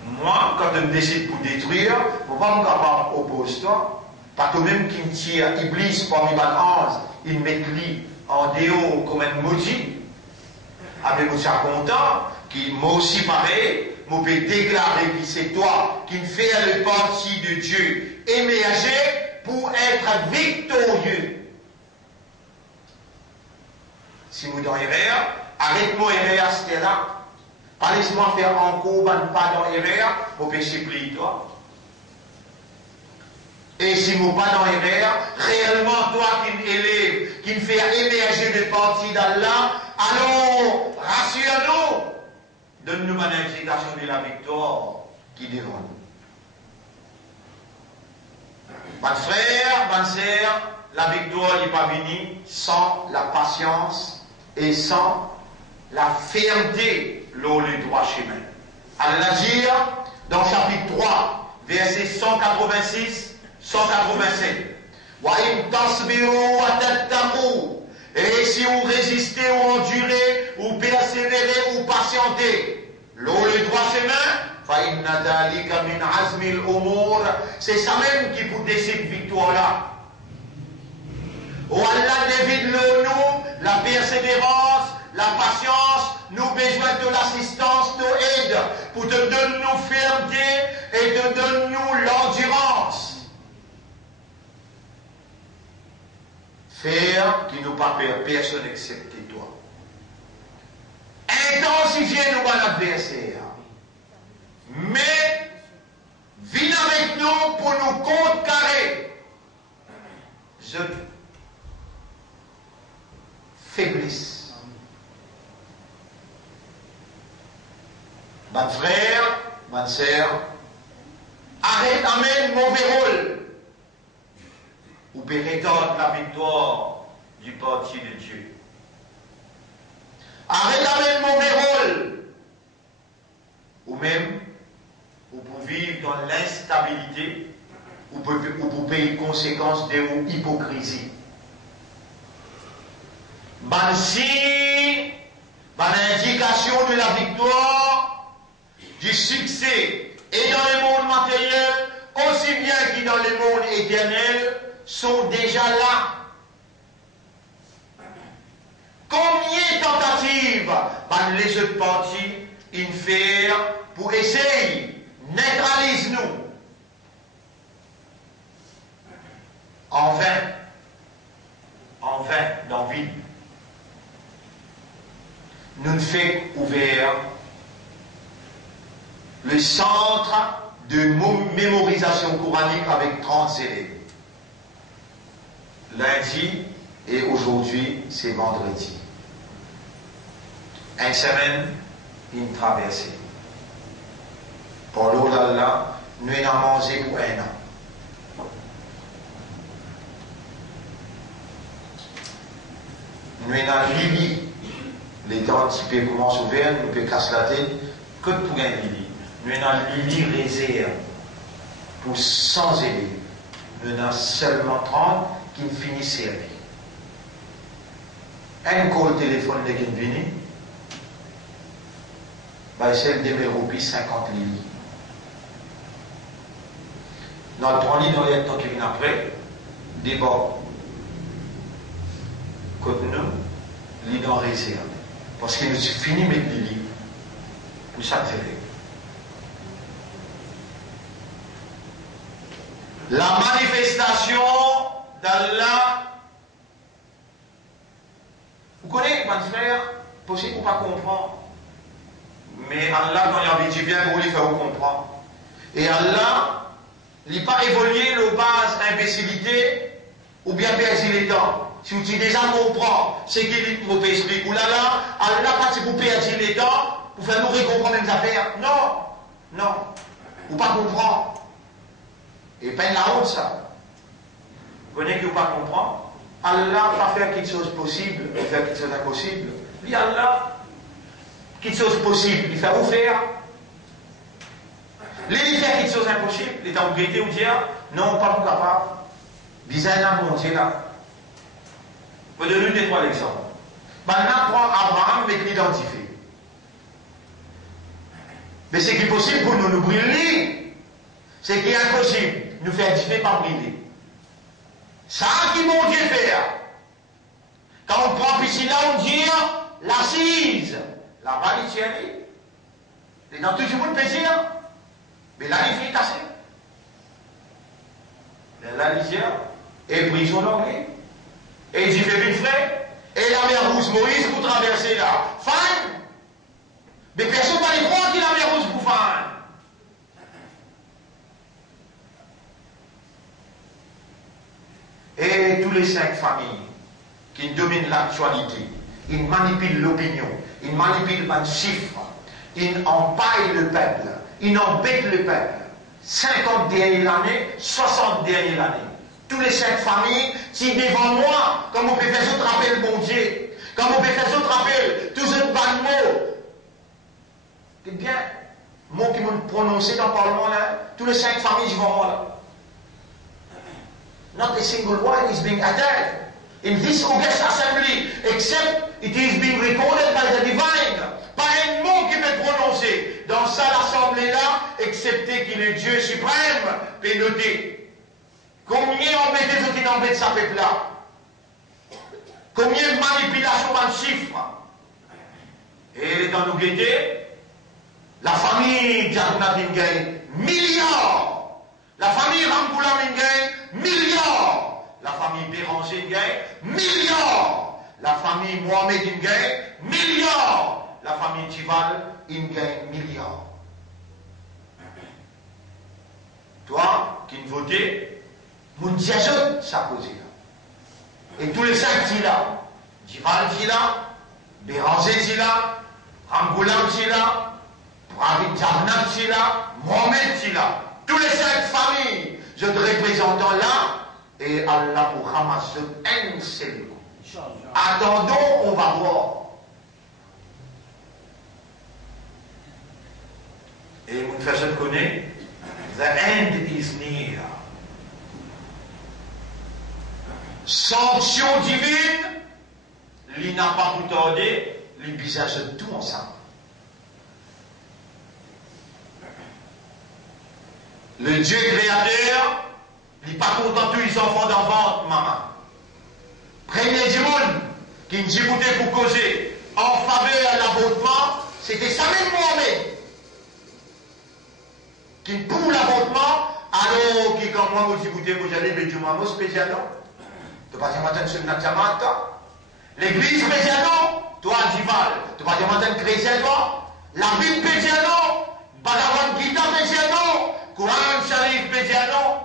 Moi, quand je me décide pour détruire, je ne peux pas me capable d'opposer toi. Pas toi-même qui me tire Iblis parmi les anges, il met lui en déo comme un maudit. Avec vous êtes content, qui m'a aussi pareil, vous pouvez déclarer que c'est toi qui me fais le parti de Dieu émerger pour être victorieux. Si vous dans l'erreur, arrête-moi l'erreur, c'était là. Pas laisse-moi faire encore, pas dans l'erreur, vous péché plie toi. Et si vous pas dans l'erreur, réellement toi qui m'élève, qui me fait émerger le parti d'Allah, allons, rassure-nous, donne-nous une indication de la victoire qui devant nous. Mon frère, ma sœur, la victoire n'est pas venue sans la patience et sans la fermeté lors du droit chemin. Allah dit dans chapitre 3, verset 186, 187. Et si vous résistez ou endurez, ou persévérez ou patientez, lors le droit chemin, c'est ça même qui vous décide victoire là. Oh Allah dévide nous la persévérance, la patience, nous besoin de l'assistance, de l'aide, pour te donner nous fermeté et te donner nous l'endurance. Faire qui nous pas peur, personne excepté toi. Intensifier nous par l'adversaire. Mais, viens avec nous pour nous contrecarrer. Je faiblesse. Mon frère, ma sœur, arrête, amène mauvais rôle. Ou pérétendre la victoire du parti de Dieu. Arrête, amène mauvais rôle. Ou même, ou pour vivre dans l'instabilité, ou pour payer conséquences de vos hypocrisie. Si, l'indication de la victoire, du succès, et dans le monde matériel, aussi bien que dans le monde éternel, sont déjà là. Combien de tentatives les autres partis ils font pour essayer neutralise-nous? En vain, dans le vide. Nous ne faisons ouvert le centre de mémorisation coranique avec 30 élèves. Lundi et aujourd'hui, c'est vendredi. Une semaine, une traversée. Pour l'eau d'Allah, nous avons mangé pour 1 an. Nous avons lili. Les temps qui peuvent commencer ouvert, nous pouvons casser la tête, que pour un lili. Nous avons lili réserve pour 100 élèves. Nous avons seulement 30 qui finissent servi. Un call téléphone de Guinvini, c'est le numéro 50 lili. Notre premier dans les temps qui viennent après, débat contre nous, il est en réserve. Parce qu'il nous fini de mettre les livres. Pour ça que c'est. La manifestation d'Allah. Vous connaissez, mon frère, possible pour pas comprendre. Mais Allah, quand il a envie de bien, pour lui faire comprendre. Et Allah, il n'a pas évolué le base imbécilité ou bien perdre les temps. Si vous dites déjà comprendre, c'est qu'il vous explique. Ou là, Allah, pas si vous perdez les temps pour faire nous comprendre les affaires. Non, non. Ou pas comprendre. Et peine la honte, ça. Vous connaissez que vous pas comprendre? Allah va faire quelque chose de possible, il faire quelque chose d'impossible. Lui, Allah, quelque chose de possible, il fait où faire? Il fait quelque chose d'impossible, il est en vérité ou dire, non, pas capable. Bizarre, là, bon Dieu, là. Je vais donner deux, trois exemples. Maintenant, prend Abraham, mais l'identifie. Mais ce qui est possible pour nous briller, c'est qui est impossible, nous faire differ par briller. Ça qui mon Dieu fait. Quand on prend ici là, on dit l'assise. Là-bas, il tient. Et dans tout le monde plaisir. Mais là, il fait casser. Là, il tient. Et pris son anglais. Et il dit, fait vite frais. Et la mer Rouge, Moïse, pour traverser là. Fine. Mais personne ne va y croire qu'il a la mer Rouge pour fine. Et tous les 5 familles qui dominent l'actualité, ils manipulent l'opinion, ils manipulent les chiffres, ils empaillent le peuple, ils embêtent le peuple. 50 dernières années, 60 dernières années. Tous les 5 familles, si devant moi, comme on peut faire autres rappel bon Dieu, comme on peut faire autres rappel, tous ces bons mots, c'est bien, mots qui m'ont prononcé dans le Parlement là, tous les 5 familles devant moi là. Not a single word is being uttered in this august assembly, except it is being recorded by the divine. Pas un mot qui peut prononcer dans cette assemblée-là, excepté qu'il est Dieu suprême, peut noter. Combien embêtés ceux qui embêtent sa peuple-là? Combien de manipulations dans le chiffre? Et dans nous guetter, la famille Diakouna gagne milliards. La famille Ramboula gagne milliards. La famille Béranger gagne milliards. La famille Mohamed gagne milliards. La famille Tival gagne milliards. Toi, qui ne votais, mon diazote, ça posé là. Et tous les 5 dit là. Tival dit là. Béranger dit là. Ramboula dit là. Bravid Jarnab dit là. Mohamed dit là. Tous les 5 familles, je te représentant là, et Allah pour ramasser un seul coup. Attendons, on va voir. Et une personne connaît, the end is near. Sanction divine, il n'a pas tout tardé, il visage tout ensemble. Le Dieu créateur, il n'est pas content tous les enfants d'enfants, maman. Premier du monde qui nous écoutait pour causer en faveur de l'avortement, c'était Samuel Mohamed. Qui pour l'avortement, alors qui quand moi vous écoutez, vous allez mettre du maman spécialement. Tu vas dire maintenant sur le l'église spécialement, toi Dival, tu vas dire maintenant chrétien toi, la Bible spécialement, Bhagavad Gita spécialement. Courant Sharif Pédiano,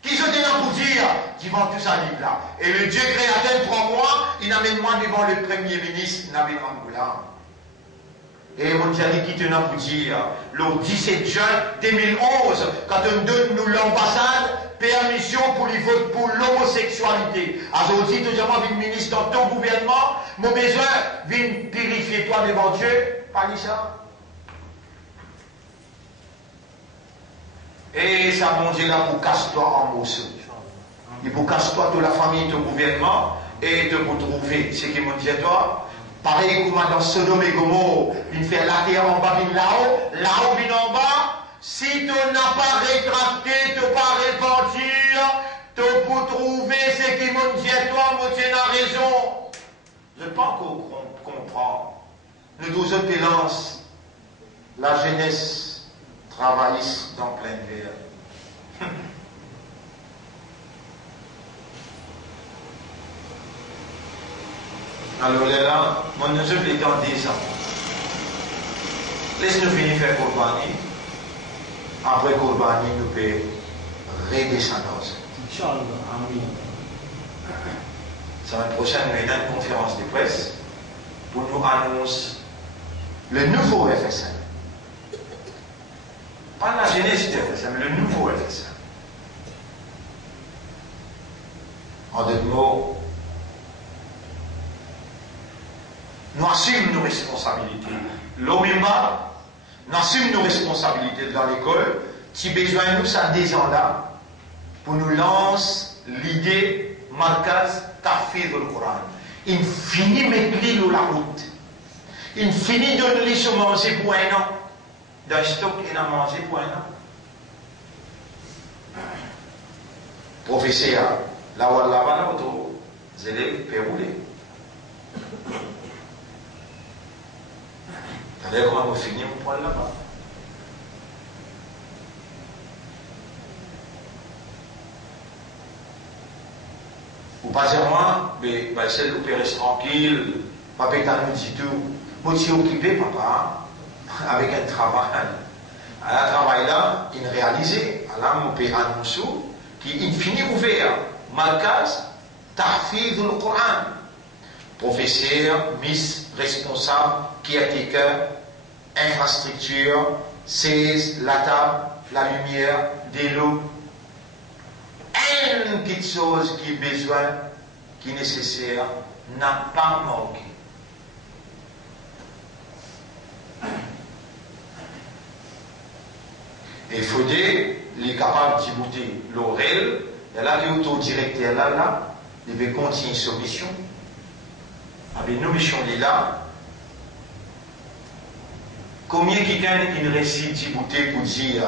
qui je dis pour dire, qui vend tout ça livre là. Et le Dieu créateur prend moi, il amène moi devant le Premier ministre Nabil Ramboula. Et on dit qui te n'a pour dire, le 17 juin 2011, quand on donne nous l'ambassade, permission pour les votes pour l'homosexualité. Aujourd'hui, tu as le ministre dans ton gouvernement, mon besoin, viens purifier toi devant Dieu, pas dit ça. Et ça, mon Dieu, là, pour casse-toi en morceaux. Et pour casse-toi toute la famille, ton gouvernement, et te retrouver. Ce qui m'ont dit à toi, pareil comme dans Sodome et Gomorrhe, il fait la terre en bas, il là-haut, il en bas. Si tu n'as pas rétracté, tu n'as pas répandu, Tout pour trouver ce qui m'ont dit à toi, moi, tu as raison. Je ne pense qu'on comprend. Nous tous autres lancent la jeunesse travailliste dans plein verre. Alors là, moi, nous sommes dans 10 ans. Laisse-nous finir faire Kourbani. Après Kourbani, nous pouvons redescendre. Inch'Allah, amin. La semaine prochaine, nous avons une conférence de presse pour nous annoncer le nouveau FSM. Pas la genèse du FSM, le nouveau FSM. En d'autres mots, nous assumons nos responsabilités. L'OMIMA, nous assumons nos responsabilités dans l'école. Si besoin de nous, ça 10 ans là, pour nous lancer l'idée Markaz Tahfidh al-Quran. Il finit de mettre l'île la route. Il finit de nous laisser manger pour un an. Dans le stock, il a mangé pour un an. Professeur, là-bas, les élèves peuvent rouler. D'ailleurs, comment on finit, on prend là-bas. Ou pas moi, mais celle où reste tranquille, papa nous dit tout. Moi, je suis occupé, papa, avec un travail. À la travail là, il réalisait, à la mon père annonce, qu'il finit ouvert. Markaz, Tahfidh al-Quran. Professeur, miss, responsable, caretaker, infrastructure, 16, la table, la lumière, de l'eau. Une petite chose qui est besoin, qui est nécessaire, n'a pas manqué. Et il faut dire, il est capable d'y l'oreille, et là, l'autodirecteur là, il veut continuer sa mission. Avec nos missions là, combien quelqu'un qui récite Djibouti pour dire,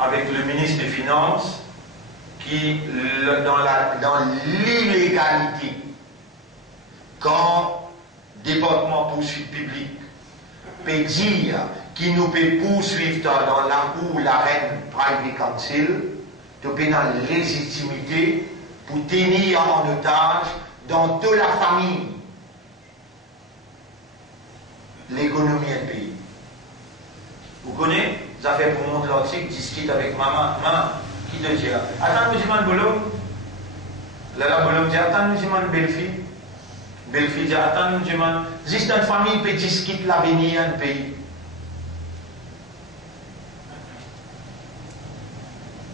avec le ministre des Finances, qui, dans l'illégalité, quand le département poursuite publique peut dire qu'il nous peut poursuivre dans la cour la reine Private Council, nous sommes dans la légitimité pour tenir en otage dans toute la famille l'économie du pays. Vous connaissez? Ça fait pour mon Atlantique, discute avec maman, qui te dit, attends, nous dis-moi boulot. Là, boulot dit, attends, nous dis-moi belle-fille. Belle-fille dit, attends, nous dis-moi, juste une famille peut discuter l'avenir du pays.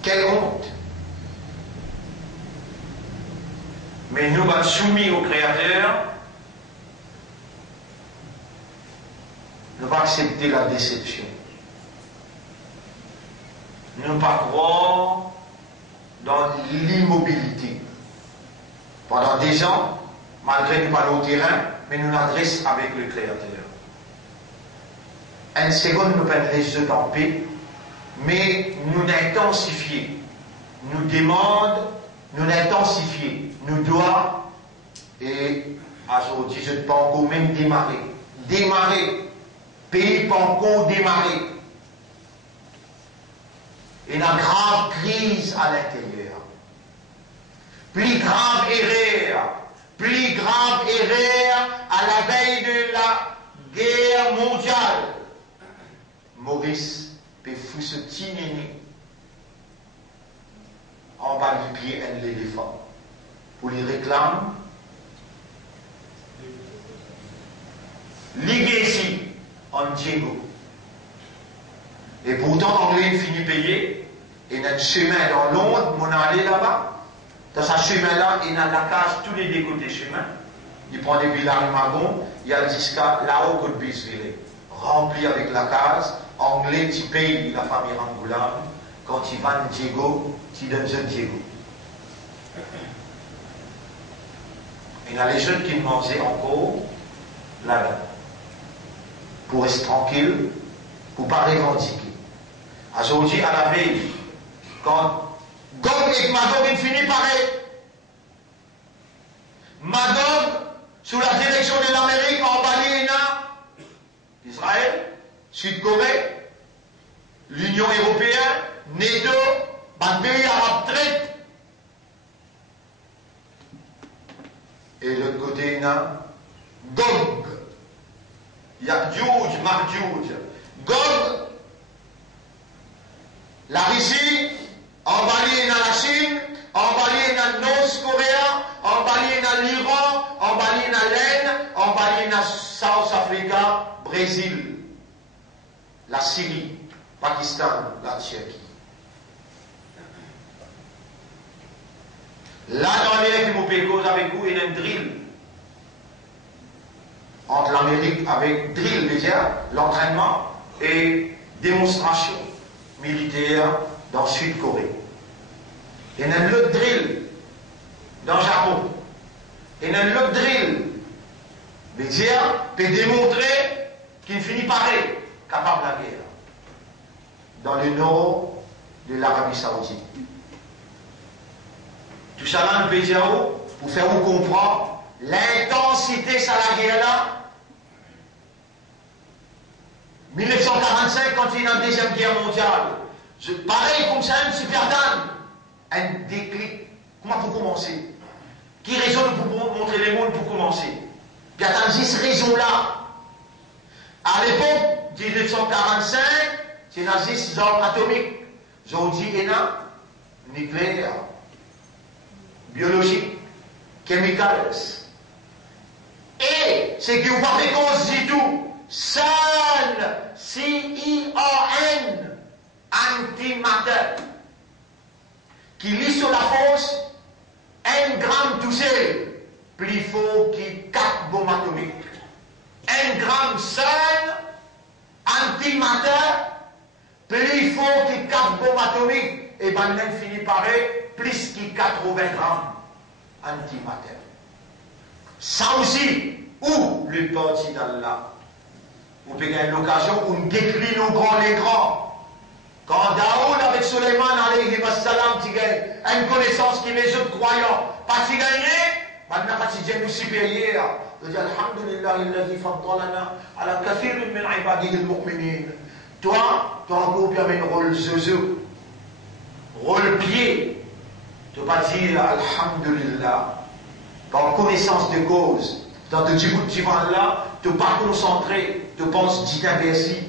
Quelle honte! Mais nous sommes soumis au Créateur, nous allons accepter la déception. Nous ne pas croire dans l'immobilité. Pendant des ans, malgré nous parlons au terrain, mais nous nous adressons avec le Créateur. Une seconde, nous perdons les yeux en paix, mais nous intensifions. Nous demandons, nous intensifions. Nous devons, et aujourd'hui, je ne peux pas encore même démarrer. Démarrer. Pays pas encore démarrer. Et une grave crise à l'intérieur. Plus grave erreur à la veille de la guerre mondiale. Maurice peut foutre ce petit néné en bas du pied de l'éléphant pour lui réclamer legacy en Diego. Et pourtant, l'anglais finit payé. Et notre chemin dans Londres, on est allé là-bas. Dans ce chemin-là, il y a la case tous les deux côtés chemin. Il prend des villas de Magon, il y a jusqu'à là-haut que le Bisviré. Rempli avec la case, anglais, tu payes la famille Angoulane. Quand tu vas Diego, tu donnes un Diego. Il y a les jeunes qui mangeaient encore là-bas. Pour rester tranquille, pour ne pas revendiquer. Aujourd'hui, à la veille Quand Gog et Magog ils finissent pareil. Magog, sous la direction de l'Amérique, en Bali, Israël, Sud-Corée, l'Union européenne, NATO, un pays arabe traite. Et de l'autre côté, il y a Gog. Il y a Djouj, Marjouj. Gog, la Russie, en Bali, il y a la Chine, en Bali, il y a le Nord-Coréen, en Bali, il y a l'Iran, en Bali, il y a l'Inde, en Bali, il y a South Africa, Brésil, la Syrie, Pakistan, la Tchéquie. Là, dans l'Amérique, je vais cause avec vous, il y a un drill. Entre l'Amérique, avec drill déjà, l'entraînement et démonstration militaire dans Sud-Corée. Il y a un autre drill dans le Japon. Il y a un autre drill. Mais dire, peut démontrer qu'il finit pareil, capable de la guerre. Dans le nord de l'Arabie Saoudite. Tout ça là, le peut dire pour faire vous comprendre l'intensité de la guerre là. 1945, quand il y a la Deuxième Guerre mondiale, pareil comme ça, un super Dan, un déclic. Comment pour commencer? Qui raison pour montrer les mondes pour commencer? Puis attends, cette raison-là. À l'époque, 1945, c'est une 6 armes atomiques. Ils ont dit, nucléaire, biologique, chemicals. Et c'est que vous parlez cause du tout. CERN, C-I-A-N, antimatter, qui lit sur la force, 1 gramme touché, plus fort que 4 bombes atomiques. 1 gramme CERN, antimatter, plus fort que 4 bombes atomiques, et ben même fini par plus que 80 grammes antimatter. Ça aussi, où le parti d'Allah? Vous pouvez gagner l'occasion où on décline au grand l'écran. Quand Daoud avec Suleiman alayhi wa sallam, tu gagnes une connaissance qui les autres croyants. Pas si gagné, maintenant pas si gagné supérieur. Tu dis Alhamdulillah, alladhi faddalana ala kathirin min ibadihi al-mu'minin. Toi, tu as encore bien un rôle zozo, rôle pied. Tu ne peux pas dire Alhamdulillah. Par connaissance de cause. Dans le Djibouti là, tu ne pas concentré, tu penses dit inversé.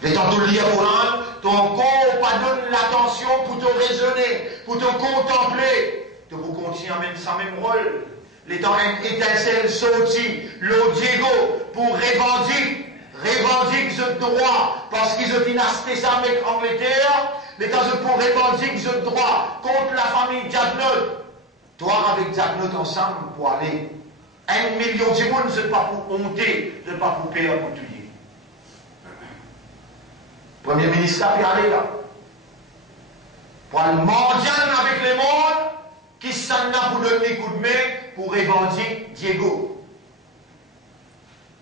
Les temps de lire le Coran, tu encore pas donné l'attention pour te raisonner, pour te contempler. Tu peux continuer à même ça même rôle. Les temps étincelles sorties, l'eau Diego, pour revendiquer ce droit, parce qu'ils ont dynasté ça avec Angleterre, les temps pour revendiquer ce droit contre la famille Diagnot. Toi avec Diagnot ensemble pour aller. 1 million de monde, ce n'est pas pour honter, ce n'est pas pour payer pour tuer. Le Premier ministre a pu aller là. Pour aller mondial avec les mondes, qui s'en a pour donner coup de main pour revendiquer Diego.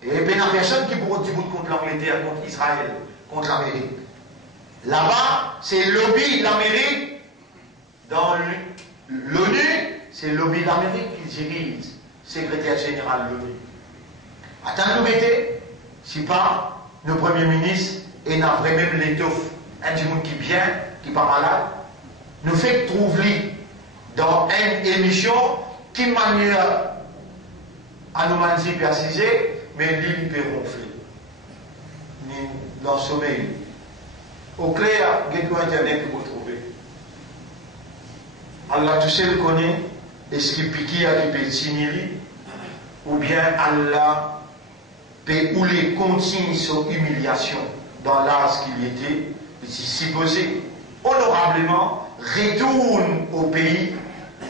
Et il n'y a personne qui pourra dire contre l'Angleterre, contre Israël, contre l'Amérique. Là-bas, c'est le lobby de l'Amérique. Dans l'ONU, c'est le lobby de l'Amérique qui dirige. Secrétaire général de l'ONU. Attends, nous mettez, si pas, nos premiers ministres, et n'a vraiment l'étoffe, un du monde qui vient, qui n'est pas malade, nous fait trouver dans une émission qui manière à nous manier préciser, mais l'île peut ronfler. Ni dans le sommeil. Au clair, il y a Internet que vous trouvez. Allah, tout seul connaît. Est-ce qu'il pique à qui peut signer, ou bien Allah peut ou les continue son humiliation dans l'âge qu'il était, et si posé honorablement, retourne au pays,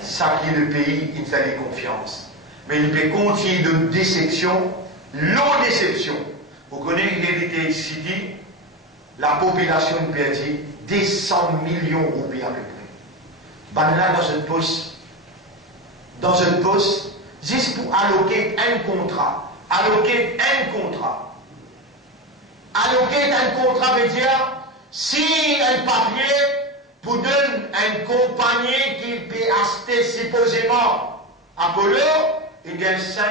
ça qui est le pays, il fallait confiance. Mais il peut continuer de déception, longue déception. Vous connaissez l'hérité City, la population perdue, des 100 millions de roupies à peu près. Ben là, dans une poste, juste pour alloquer un contrat. Alloquer un contrat veut dire, si un papier, pour donner une compagnie qui peut acheter supposément Apollo, il gagne 5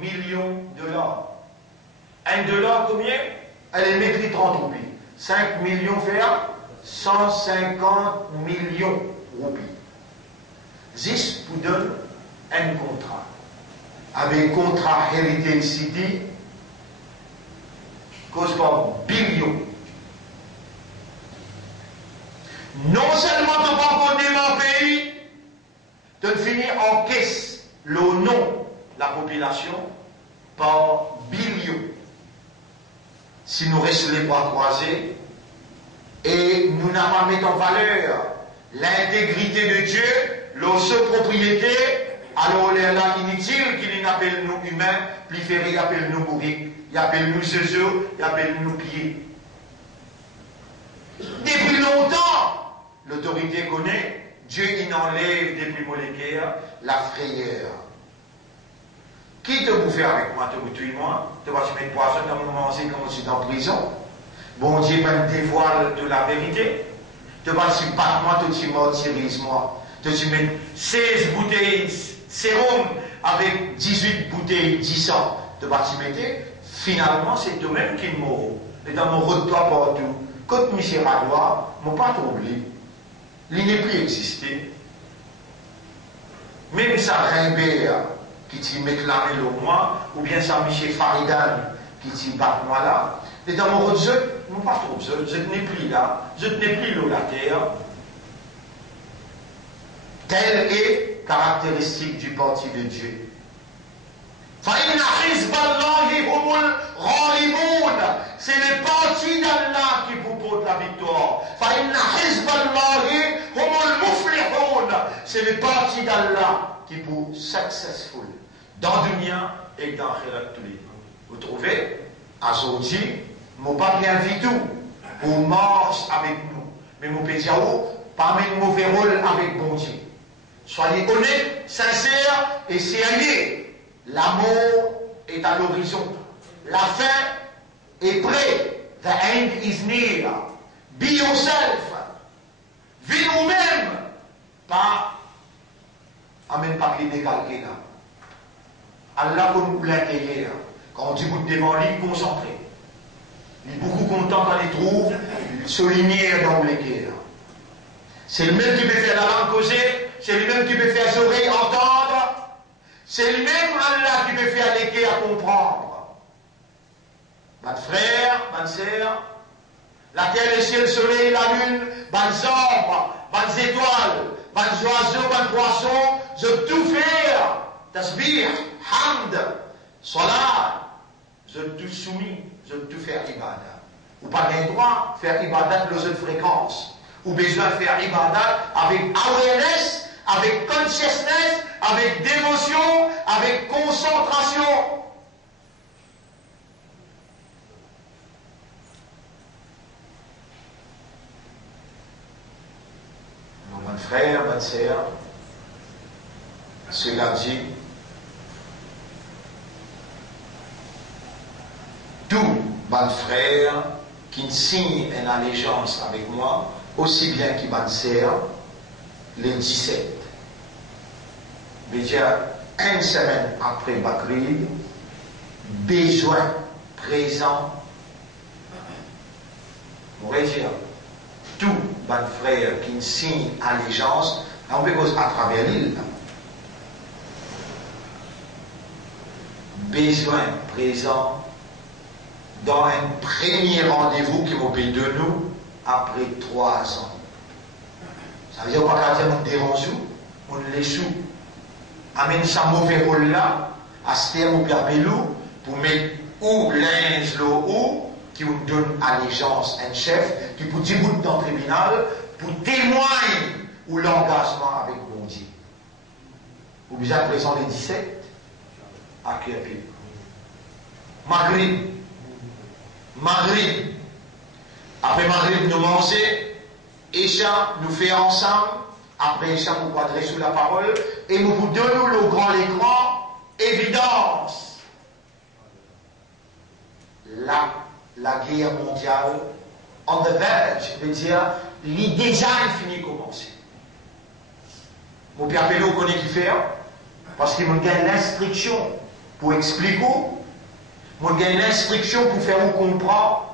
millions de dollars. Un dollar combien? Elle est métrie 30 roupies. 5 millions fait 150 millions roupies. Zis vous donne un contrat. Avec contrat Heritage City, cause par billions. Non seulement tu vas connaître mon pays, tu finis en caisse le nom la population par billions. Si nous restons les bras croisés et nous n'avons pas mis en valeur l'intégrité de Dieu, leur seule propriété, alors il est là inutile qu'il appelle nous humains, plus ferré, il appelle nous bourriques, il appelle nous zezos, il appelle nous pieds. Depuis longtemps, l'autorité connaît, Dieu il enlève depuis moléculaire la frayeur. Qui te bouffe avec moi, te bouffe moi, te vas mettre poisson dans mon manger comme si dans prison. Bon Dieu va me dévoile de la vérité. Te vas si battre moi, te dis martyrise moi. Te dis mettre 16 bouteilles sérum avec 18 bouteilles 10 ans. Te vas si mettre, finalement c'est toi-même qui mourra. Et dans mon route toi partout, quand monsieur Radois, mon pas troublé. Il n'est plus existé. Même ça Rimbert qui t'y met la mêle au moi, ou bien ça Michel Faridan qui t'y bat moi là. Et dans mon route, je ne pas trop, je n'ai plus là, je n'ai plus l'eau la terre. Telle est caractéristique du parti de Dieu. C'est les partis d'Allah qui vous portent la victoire. C'est les partis d'Allah qui vous successful. Dans le dunya et dans le tous les jours. Vous trouvez, aujourd'hui, je ne pas bien du tout. Vous marchez avec nous. Mais je peux dire, pas un mauvais rôle avec bon Dieu. Soyez honnêtes, sincères et sérieux. L'amour est à l'horizon. La fin est prête. The end is near. Be yourself. Vis vous-même. Pas, amène pas que les décalqués là. Allah pour nous l'accueillir. Quand on dit vous devant lui, concentré. Il est beaucoup content quand il trouve souligner dans les cœurs. C'est le même qui peut faire la langue causer, c'est le même qui peut faire les oreilles entendre, c'est le même Allah qui peut faire les cœurs comprendre. Votre frère, votre sœur, la terre, le ciel, le soleil, la lune, votre ombres, votre étoiles, votre oiseaux, votre poisson, je tout faire. Tasbih, hamd, salat, je tout soumis, je tout faire ibadat. Ou pas le droit de faire ibadat de l'autre fréquence. Ou besoin de faire ibadat avec awareness, avec consciousness, avec dévotion, avec concentration. Mon frère, ma sœur, cela dit, tout mon frère qui signe une allégeance avec moi, aussi bien qu'il m'a sert, le 17. Mais déjà, une semaine après Bakrid, besoin présent, on pourrait dire, tout mon frère qui signe allégeance, on peut cause à travers l'île. Besoin présent dans un premier rendez-vous qui m'a payé de nous après 3 ans. Ça veut dire qu'on va dire qu'on dérange, on les sous. Amène sa mauvais rôle là, à ce terme pour mettre ou linge là ou qui vous donne allégeance à un chef, qui vous dit dans le tribunal, pour témoigner ou l'engagement avec bon Dieu. Vous bien présent les 17 à Kirpi. Maghrib. Après Maghrib, nous mangeons. Isha nous fait ensemble. Après Isha, nous quadrillons sous la parole. Et nous vous donnons le grand écran. Évidence. La guerre mondiale. On the verge. Je veux dire, les designs fini commencer. Mon père Pélo connaît qui fait, parce qu'il me gagne l'instruction pour expliquer, me gagne l'instruction pour faire vous comprendre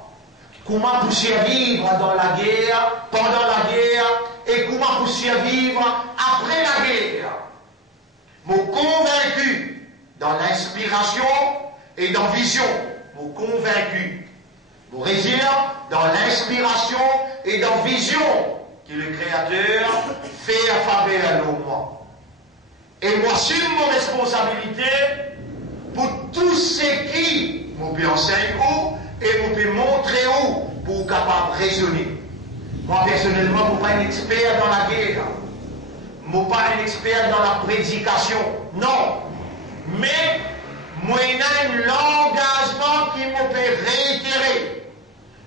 comment vous survivre dans la guerre, pendant la guerre, et comment vous survivre après la guerre. Me convaincu dans l'inspiration et dans vision. Me convaincu. Vous résider dans l'inspiration et dans vision que le Créateur fait à faveur de moi. Et moi, sur mon responsabilité pour tous ceux qui m'ont pu enseigner et m'ont pu montrer où pour capable de raisonner. Moi, personnellement, je ne suis pas un expert dans la guerre. Je ne suis pas un expert dans la prédication. Non. Mais, moi, il y a un engagement qui me peut réitérer,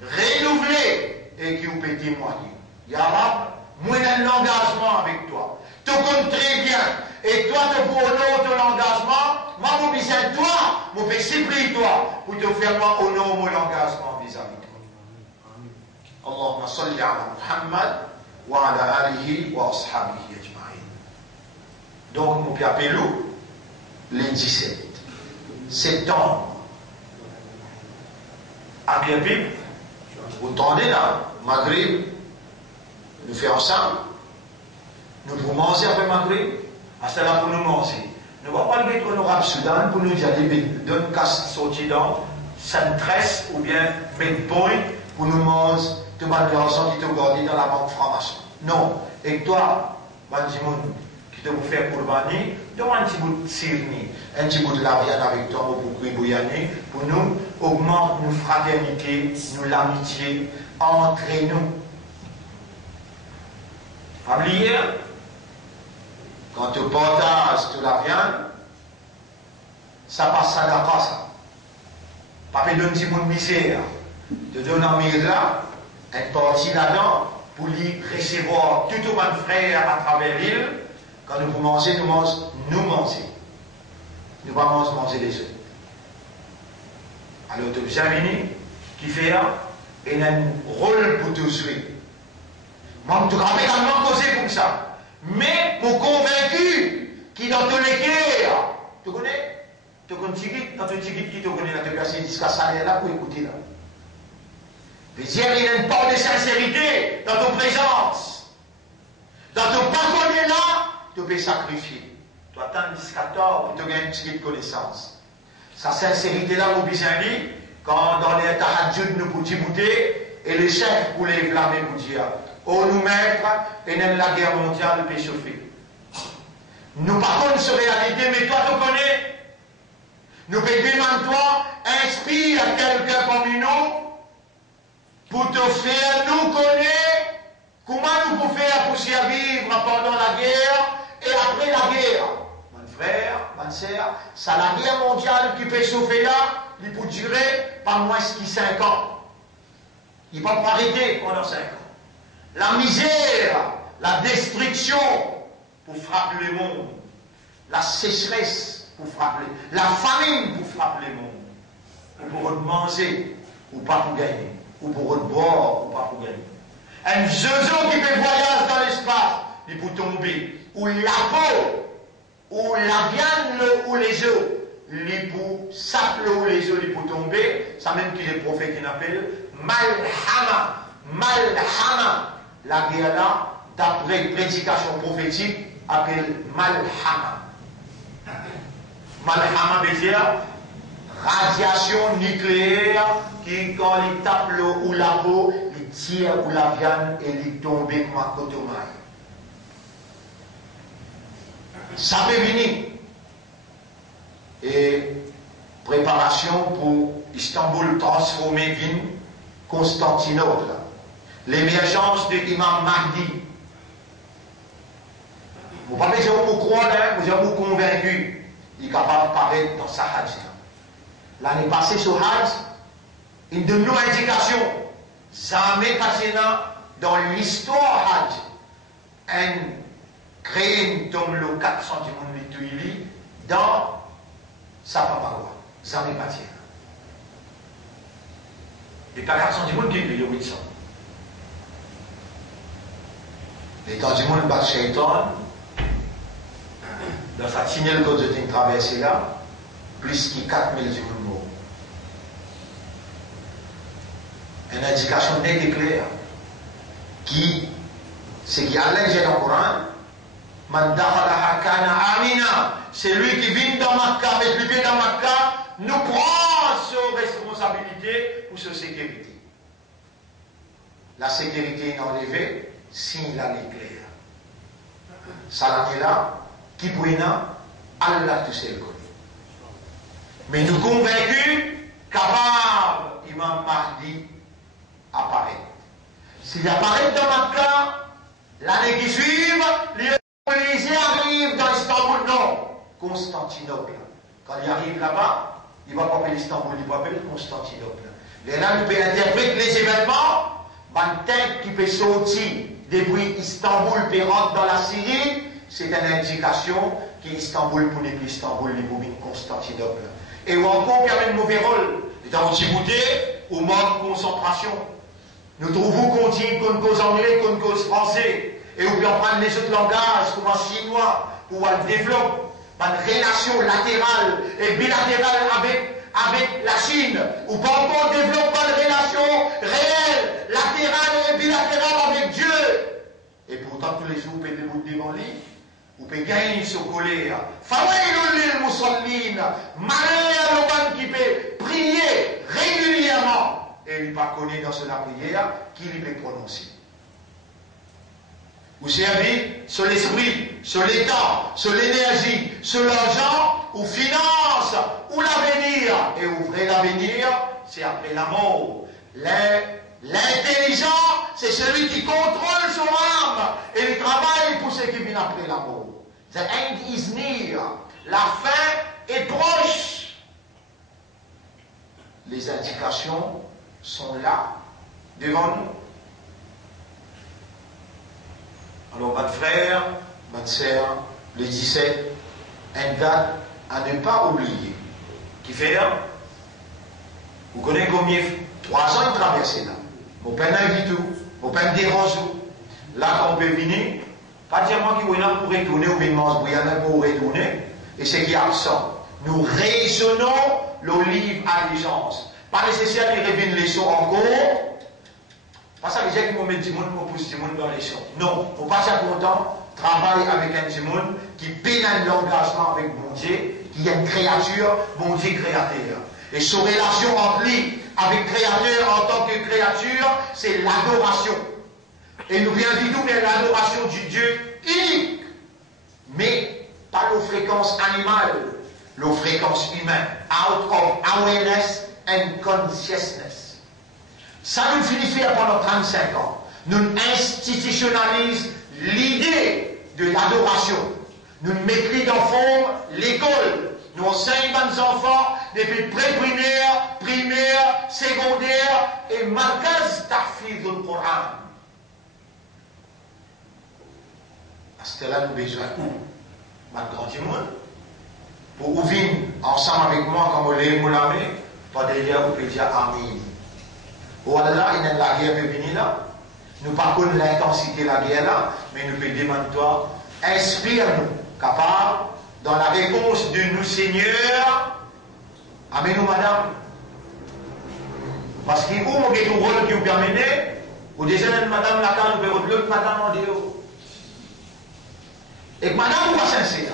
renouveler et qui me peut témoigner. Yara, moi, il y a un engagement avec toi. Tu comptes très bien. Et toi, tu peux honorer ton engagement. Moi, je besoin de toi. Je peux supplier toi pour te faire moi honorer mon engagement vis-à-vis de toi. Allahumma salli ala Muhammad wa ala alihi wa ashabihi ajma'in. Donc, mon père Pélou, le 17 septembre, à Biarritz, vous entendez là, Maghreb, nous faisons ensemble, nous pouvons manger après Maghreb, à cela pour nous manger. Nous ne va pas le mettre en Arabe Soudan pour nous dire, donne casse sortie dans, centresse ou bien midpoint pour nous manger, tout le monde qui te gardé dans la banque franc-maçon. Non. Et toi, Banjimoun, qui te vous faire pour le bani, donne un petit bout de sirni, un petit bout de la viande avec toi pour Bouyani, pour nous augmenter nos fraternités, nous l'amitié entre nous. Oubliez, quand tu partages toute la viande, ça passe à la passe. Pas de donner un petit bout de misère. Tu donnes un mira, un parti là-dedans, pour lui recevoir tout au monde frère à travers l'île. Quand nous manger, nous mangeons, nous manger. Nous ne pas manger les autres. Alors, tu as Jamini qui fait un, et un rôle pour te suivre. Moi, je ne également causé comme ça. Mais, je suis convaincu qu'il dans tous les guerres, tu connais? Tu connais dans ton ticket qui te connaît, tu peux passer jusqu'à ça là pour écouter là. Mais dire, il y a une part de sincérité dans ton présence. Dans ton pardonner là, tu peux sacrifier. Tu attends jusqu'à tard pour te gagner un ticket de connaissance. Sa sincérité là, au Bizarri, quand dans les tahadjud nous pouvons bouter, et les chefs pour les blâmer pour dire, oh nous maîtres, et même la guerre mondiale peut chauffer. Nous par contre cette réalité, mais toi tu connais. Nous pouvons demander toi, inspire quelqu'un parmi nous, pour te faire nous connaître comment nous pouvons faire pour survivre pendant la guerre et après la guerre. Mon frère, ma soeur, c'est la guerre mondiale qui peut chauffer là, il peut durer pas moins que 5 ans. Il ne va pas arrêter pendant 5 ans. La misère, la destruction pour frapper le monde, la sécheresse pour frapper, la famine pour frapper le monde, ou pour manger, ou pas pour gagner, ou pour boire, ou pas pour gagner. Un zozo qui fait voyage dans l'espace, il peut tomber, ou la peau, ou la viande, ou les œufs, il peut s'appeler ou les œufs, il peut tomber, ça même qu'il est prophète qui l'appelle Malhama, Malhama. La guerre là, d'après prédication prophétique, appelle Malhama. Malhama veut dire radiation nucléaire qui, quand il tape l'eau ou la peau, il tire ou la viande et il tombe comme un cotomaille. Ça peut venir. Et préparation pour Istanbul transformer ville Constantinople. L'émergence de l'imam Mahdi. Vous ne pouvez pas dire que vous croyez, vous êtes convaincu. Il est capable de paraître dans sa Hajj. L'année passée sur Hajj, il donne nous indication. Jamais passé dans l'histoire Hajj. Un créé une tombe le 400 du monde dans Safa Marwa. Jamais passé. Et pas 400 du monde qui est le 800. Les temps du monde bat Shaitan, dans sa tunnel que vous traversé là, plus que 4000 du monde mort. Une indication nette et claire, qui, c'est qui allège dans le Coran, Man dakhalaha kana amina, c'est lui qui vient dans Makkah, met le pied dans Makkah, nous prend ses responsabilités pour sa sécurité. La sécurité est enlevée si la claire. Ça là, là, qui pourrait Allah tout seul connaît. Mais nous convaincus, capable, Imam Mahdi apparaît. S'il apparaît dans Makkah, l'année qui suit, les arrivent dans Istanbul, non, Constantinople. Quand il arrive là-bas, il ne va pas appeler Istanbul, il va appeler Constantinople. Et là, il peut interpréter les événements, une tête qui peut sortir depuis Istanbul et rentrer dans la Syrie, c'est une indication qu'Istanbul pour ne plus Istanbul, il pour Constantinople. Et ou encore, il y a un mauvais rôle. Dans Djibouti, au mode concentration. Nous trouvons qu'on dit qu'on cause anglais, qu'on cause français. Et on peut prendre les autres langages, comme en chinois, pour développer une relation latérale et bilatérale avec la Chine, ou pas encore développer une relation réelle, latérale et bilatérale avec Dieu. Et pourtant, tous les jours, vous pouvez debout devant lui, vous pouvez gagner ce colère. Fawailul lil musallin, malheur à l'homme qui peut prier régulièrement, et il ne pas connaît dans la prière qu'il peut prononcer. Vous servez sur l'esprit, sur l'état, sur l'énergie, sur l'argent, ou finance, ou l'avenir. Et ouvrez l'avenir, c'est après la mort. L'intelligent, c'est celui qui contrôle son âme et il travaille pour ce qui vient après la mort. The end is near. La fin est proche. Les indications sont là, devant nous. Alors, votre frère, votre sœur, le 17, une date à ne pas oublier. Qui fait là? Vous connaissez combien? 3 ans de traversée là. Mon père n'a vu tout. Mon père me dérange tout. Là, quand on peut venir, pas dire moi qui est là pour retourner ou bien il y en a pour retourner. Et c'est qui est absent. Nous raisonnons le livre allégeance. Pas nécessaire qu'il revienne les leçons encore. Pas ça, les gens qui vont mettre du monde pour pousser du monde dans les champs. Non, il ne faut pas être content. Travaille avec un du monde qui pénale l'engagement avec mon Dieu, qui est une créature, mon Dieu créateur. Et son relation entre lui, avec créateur en tant que créature, c'est l'adoration. Et nous invitons vers l'adoration du Dieu unique, mais pas la fréquence animale, la fréquence humaine. Out of awareness and consciousness. Ça nous signifie pendant 35 ans. Nous institutionnalisons l'idée de l'adoration. Nous mettons dans forme l'école. Nous enseignons nos enfants depuis pré-primaire, primaire, secondaire et marquage tahfidh du Coran. Parce que là, nous avons besoin de grand monde pour ouvrir ensemble avec moi, comme on l'a moulé, pas derrière vous pouvez dire Amin. Voilà, il y a la guerre qui venir là. Nous ne connaissons pas l'intensité de la guerre là, mais nous pouvons demander toi, inspire-nous, capable, dans la réponse de nous, Seigneur, amène-nous, madame. Parce que vous, vous avez un rôle qui vous permet, ou déjà, madame, la carte, vous pouvez l'autre madame en dehors. Et que madame, vous pas sincère.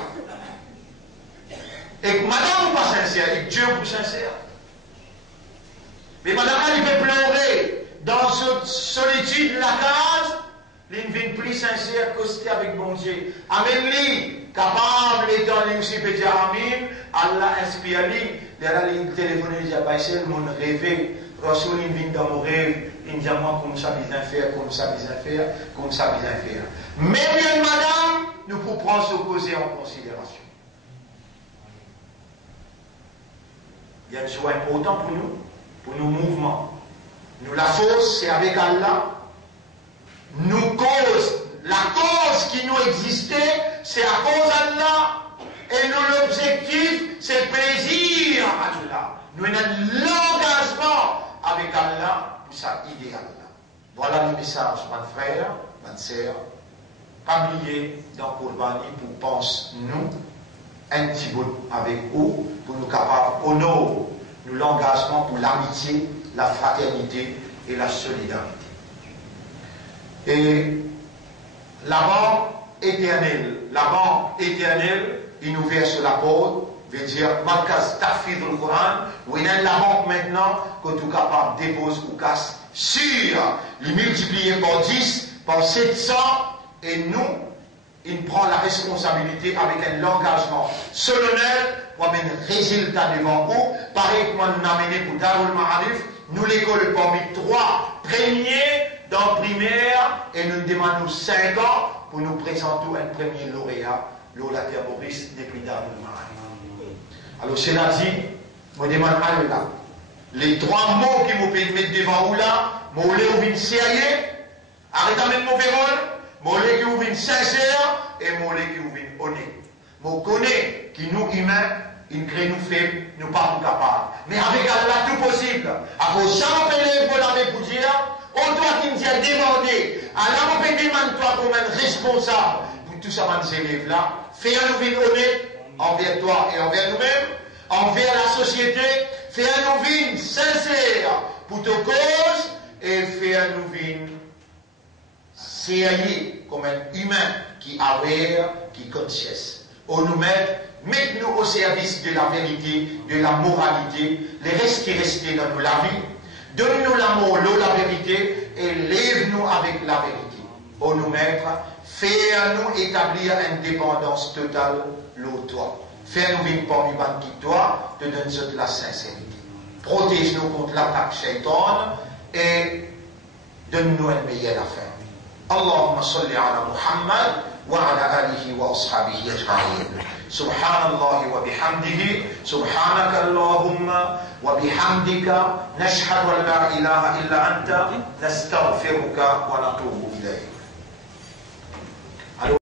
Et que madame, vous pas sincère, et que Dieu vous sincère. Mais madame, il peut pleurer dans cette solitude de la case, il ne vient plus sincère que c'était avec bon Dieu. Amène-lui, capable, étant lui aussi, peut dire Amin, Allah inspire-lui. Derrière, il téléphone, il dit, bah, c'est le monde rêvé. Rasoul, il vient dans mon rêve, il dit, moi, comme ça, bien faire, comme ça, bien faire, comme ça, bien faire. Mais bien, madame, nous pouvons prendre ce causé en considération. Il y a une chose importante pour nos mouvements. Nous, la force, c'est avec Allah. Nous cause, la cause qui nous existait, c'est à cause d'Allah. Et nous, l'objectif, c'est le plaisir à Allah. Nous avons l'engagement avec Allah pour ça idéal. Voilà le message, mon frère, ma sœur. pas oublier dans Kourbani pour penser nous, un petit bout avec vous, pour nous capables honorer nous l'engagement pour l'amitié, la fraternité et la solidarité. Et la banque éternelle, il nous verse la porte, veut dire, Malkas Tafid le Coran, où il y a la banque maintenant, que tout capable dépose ou casse sur, les multiplier par 10, par 700, et nous, il prend la responsabilité avec un engagement solennel pour amener un résultat devant vous. Pareil que moi nous amené pour Darul Ma'arif, nous l'école parmi 3 premiers dans primaire et nous demandons 5 ans pour nous présenter un premier lauréat, lauréat Maurice depuis Darul Ma'arif. Alors c'est là dit, je me demande à là. Les 3 mots qui vous mettent devant vous là, vous voulez vous sérieux, arrêtez de mauvais rôle. Molé qui vous vient sincère et molé qui vous vient honnête. Vous connaissez qui nous humains, il crée nous faibles, nous pas capables. Mais avec Allah tout possible. À cause sans payer pour l'armée pour dire, on doit qu'il nous a demandé, Allah vous peut demander toi comme un responsable pour tous ces élèves là, faire nous vivre honnête envers toi et envers nous-mêmes, envers la société, faire nous vivre sincère pour ta cause et faire nous vivre sérieux comme un humain qui aware, qui conscience. On nous mettez-nous au service de la vérité, de la moralité, les restes qui restent dans la vie. Donne-nous l'amour, la vérité, et lève-nous avec la vérité. On nous mettre, faire-nous établir une dépendance totale, toi. Faire-nous vivre parmi qui toi, te donne la sincérité. Protège-nous contre l'attaque shaitan et donne-nous une meilleure affaire. اللهم صل على محمد وعلى آله وأصحابه أجمعين سبحان الله وبحمده سبحانك اللهم وبحمدك نشهد أن لا إله إلا أنت نستغفرك ونتوب إليك